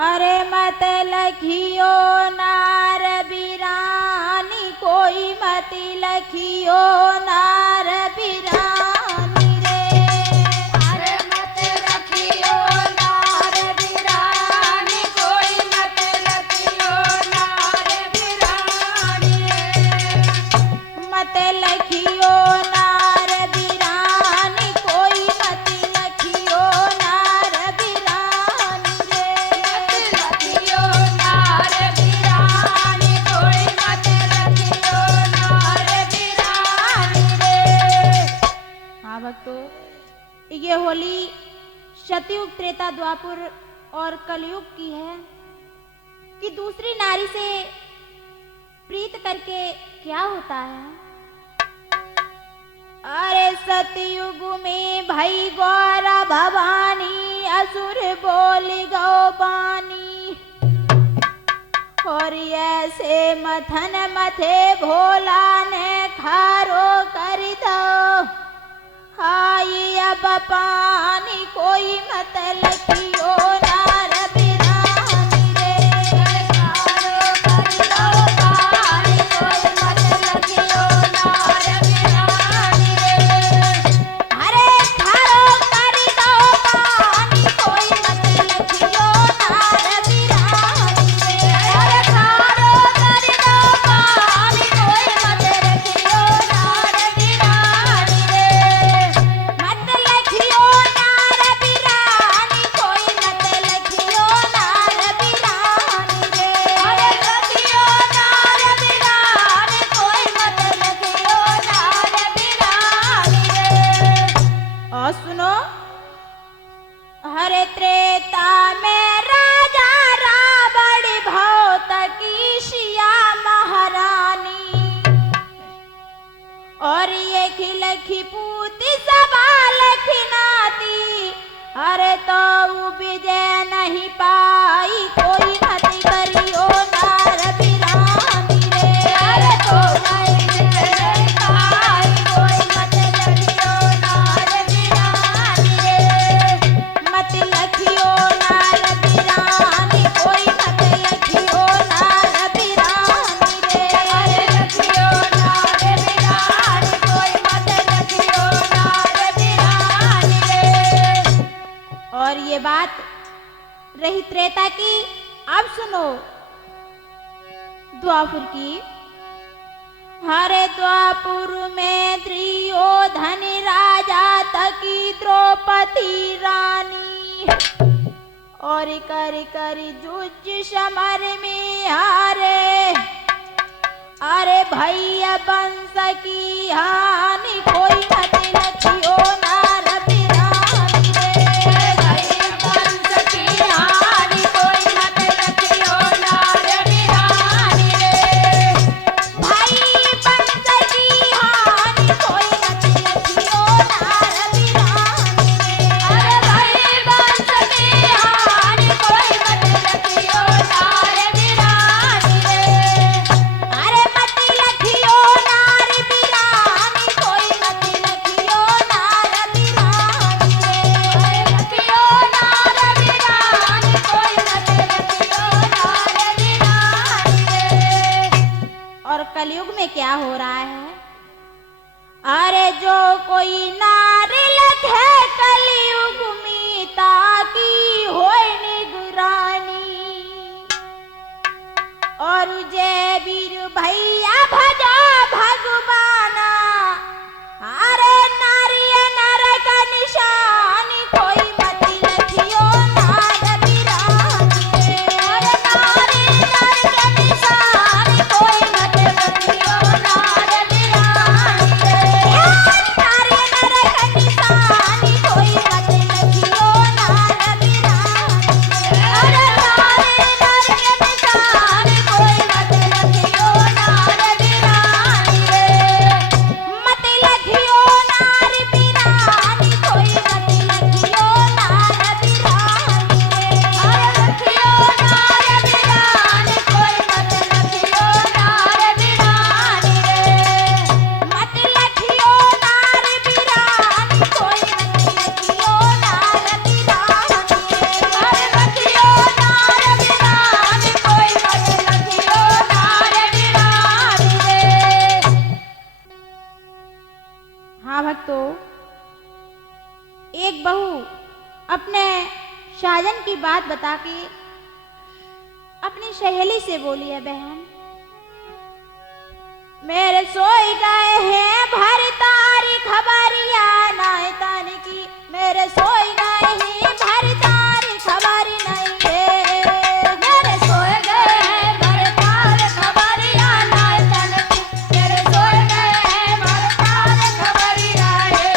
अरे मत लखियो नार बिरानी, कोई मत लखियो नार बिरानी रे। अरे मत लखियो नार बिरानी, कोई मत लखियो नार बिरानी रे। मत लखियो नार बिरानी, कोई मत लखियो नार बिरानी रे। मत लखियो नार बिरानी, कोई मत लखियो नार बिरानी रे। हाँ भक्तों, ये होली सतयुग, त्रेता, द्वापर और कलयुग की है कि दूसरी नारी से प्रीत करके क्या होता है। अरे सतयुग में भई गौरा भवानी, असुर बोल गौ बानी, और ऐसे मथन मथे भोला ने खारो कर दो। हाय अब पानी कोई मत लखियो नार बिरानी रे। कहता कि अब सुनो द्वापुर की। हरे द्वापुर में दुर्योधन राजा तकी द्रौपदी रानी, और कर कर युद्ध समर में हारे। अरे भैया वंश की हानि कोई मत लखियो नार बिरानी रे। भैया वंश की हानि कोई मत लखियो नार बिरानी रे। भाई वंश की हानि कोई मत लखियो नार बिरानी रे। अरे भैया वंश की हानि कोई मत लखियो नार बिरानी रे। अरे मत लखियो नार बिरानी, कोई मत लखियो नार बिरानी रे। लखियो नार बिरानी कोई मत लखियो नार बिरानी रे। और कलयुग में क्या हो रहा है? अरे जो कोई नारी लखे कलयुग में ताकी होए निगरानी, और जय वीर भैया भजा भगवाना। अरे नारी नरक निशानी कोई मत लखियो नार बिरानी रे। अरे नारी नरक निशानी कोई मत लखियो नार बिरानी रे। नारी नरक निशानी कोई मत लखियो नार बिरानी रे। अरे नारी नरक निशानी कोई मत लखियो नार बिरानी रे। मत लखियो नार बिरानी, कोई मत लखियो नार बिरानी रे। अरे लखियो नार बिरानी कोई मत लखियो नार बिरानी रे। मत लखियो नार बिरानी, कोई मत लखियो नार बिरानी रे। अरे लखियो नार बिरानी कोई मत लखियो नार बिरानी रे। हाँ भक्तों, एक बहू अपने साजन की बात बता के अपनी सहेली से बोली है, बहन मेरे सोई गए हैं भरतारी खबरिया नाय तानी की। मेरे सोई गए हैं भरतारी खबरी नहीं है। मेरे सोए गए हैं भरतार खबरिया नाय तन की। मेरे सोए गए हैं भरतार खबरिया रे।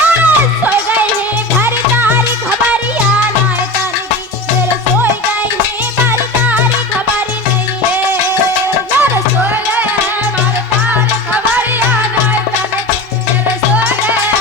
मेरे सोई गए हैं भरतारी खबरिया नाय तानी की। मेरे सोई गए हैं भरतारी खबरी नहीं है। मेरे सोए गए हैं भरतार खबरिया नाय तन की। मेरे सोए गए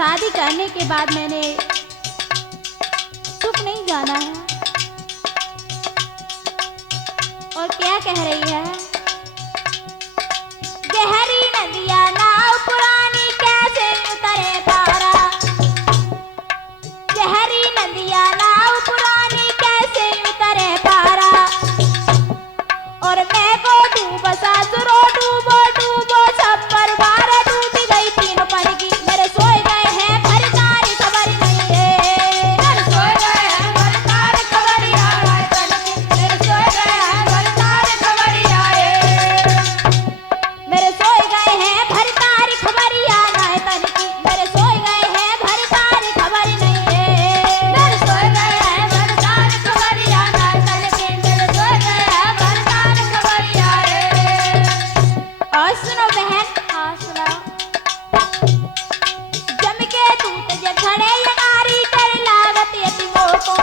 शादी करने के बाद मैंने सुख नहीं जाना है। और क्या कह रही है? गहरी नदिया नाव पुरानी कैसे उतरे पारा, गहरी नदिया नाव पुरानी कैसे उतरे पारा। और मैं को डूबा सासुरो डूबो डूबो छप्पर बार डूबी गई तीन पर की। मेरे सोए गए हैं भरतारी खबर नहीं है, मेरे सोए गए हैं भरतार खबरिया आए तनकी, मेरे सोए गए हैं भरतार खबरिया मेरे सोए गए हैं भरतारी खबरिया नाय तनकी। मेरे सोए गए हैं भरतारी खबर नहीं है, मेरे सोए गए हैं भरतार खबरिया आए तनकी, मेरे सोए गए हैं भरतार खबरिया और सुनो बहन, हाँ सुनाओ। जम के दूत जे खड़े यगारी कर लागत यतिमो को,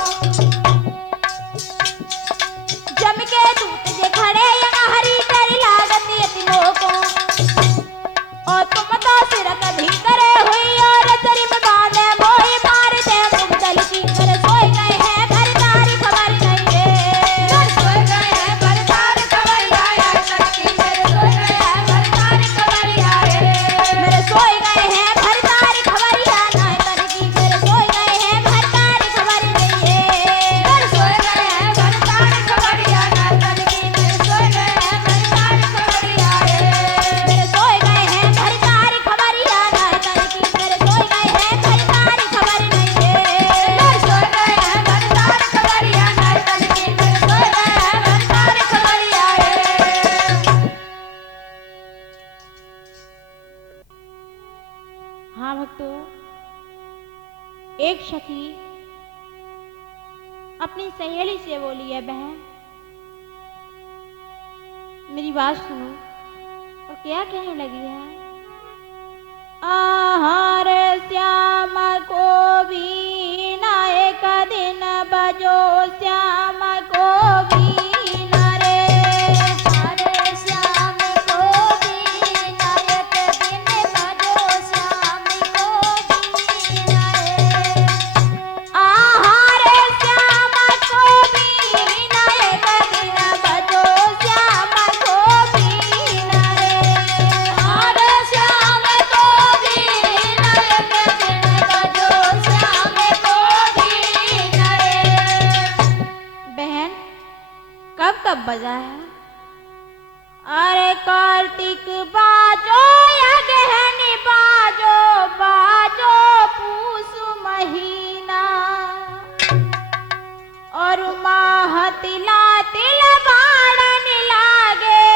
जम के दूत जे खड़े यगारी कर लागत यतिमो को। और तुम तो सिर कभी करे हुई और जरिब बांधे मोही मारते मुगदल की। मेरे सोए गए हैं भरतारी खबर नहीं है, मेरे सोए गए हैं भरतार खबरिया आए तनकी, मेरे सोए गए हैं भरतार खबरिया मेरे सोए गए हैं भरतारी खबरिया नाय तनकी। मेरे सोए गए हैं भरतारी खबर नहीं है, मेरे सोए गए हैं भरतार खबरिया आए तनकी, मेरे सोए गए हैं भरतार खबरिया मेरे सोए गए हैं भरतारी खबरिया नाय तनकी। मेरे सोए गए हैं भरतारी खबर नहीं है, मेरे सोए गए हैं भरतार खबरिया आए तनकी, मेरे सोए गए हैं भरतार खबरिया हाँ भक्तों, एक सखी अपनी सहेली से बोली है, बहन मेरी बात सुनो। और क्या कहने लगी है? आहार श्याम को भी ना एक दिन बजो, श्याम को भी ना रे, हरे श्याम को भी ना एक दिन बजो, श्याम को भी ना रे। आहार श्याम को भी ना एक दिन बजो, श्याम को भी ना रे। हरे श्याम को भी ना एक दिन बजो, श्याम को भी ना रे। बहन कब बजा है? अरे कार्तिक बाजो या गहनी बाजो, बाजो पूस महीना। और माह तिला तिल बाड़न लागे,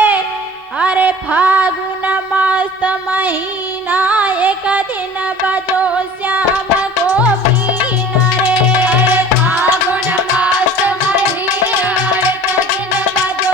अरे फागुन मस्त महीना। एक दिन बजो श्याम को भी ना रे, फागुन मास महीना, एक दिन बजो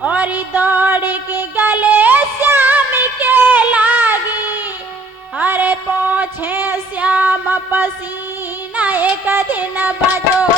और दौड़ के गले श्याम के लागी, अरे पोछे श्याम पसीना एक दिन बजो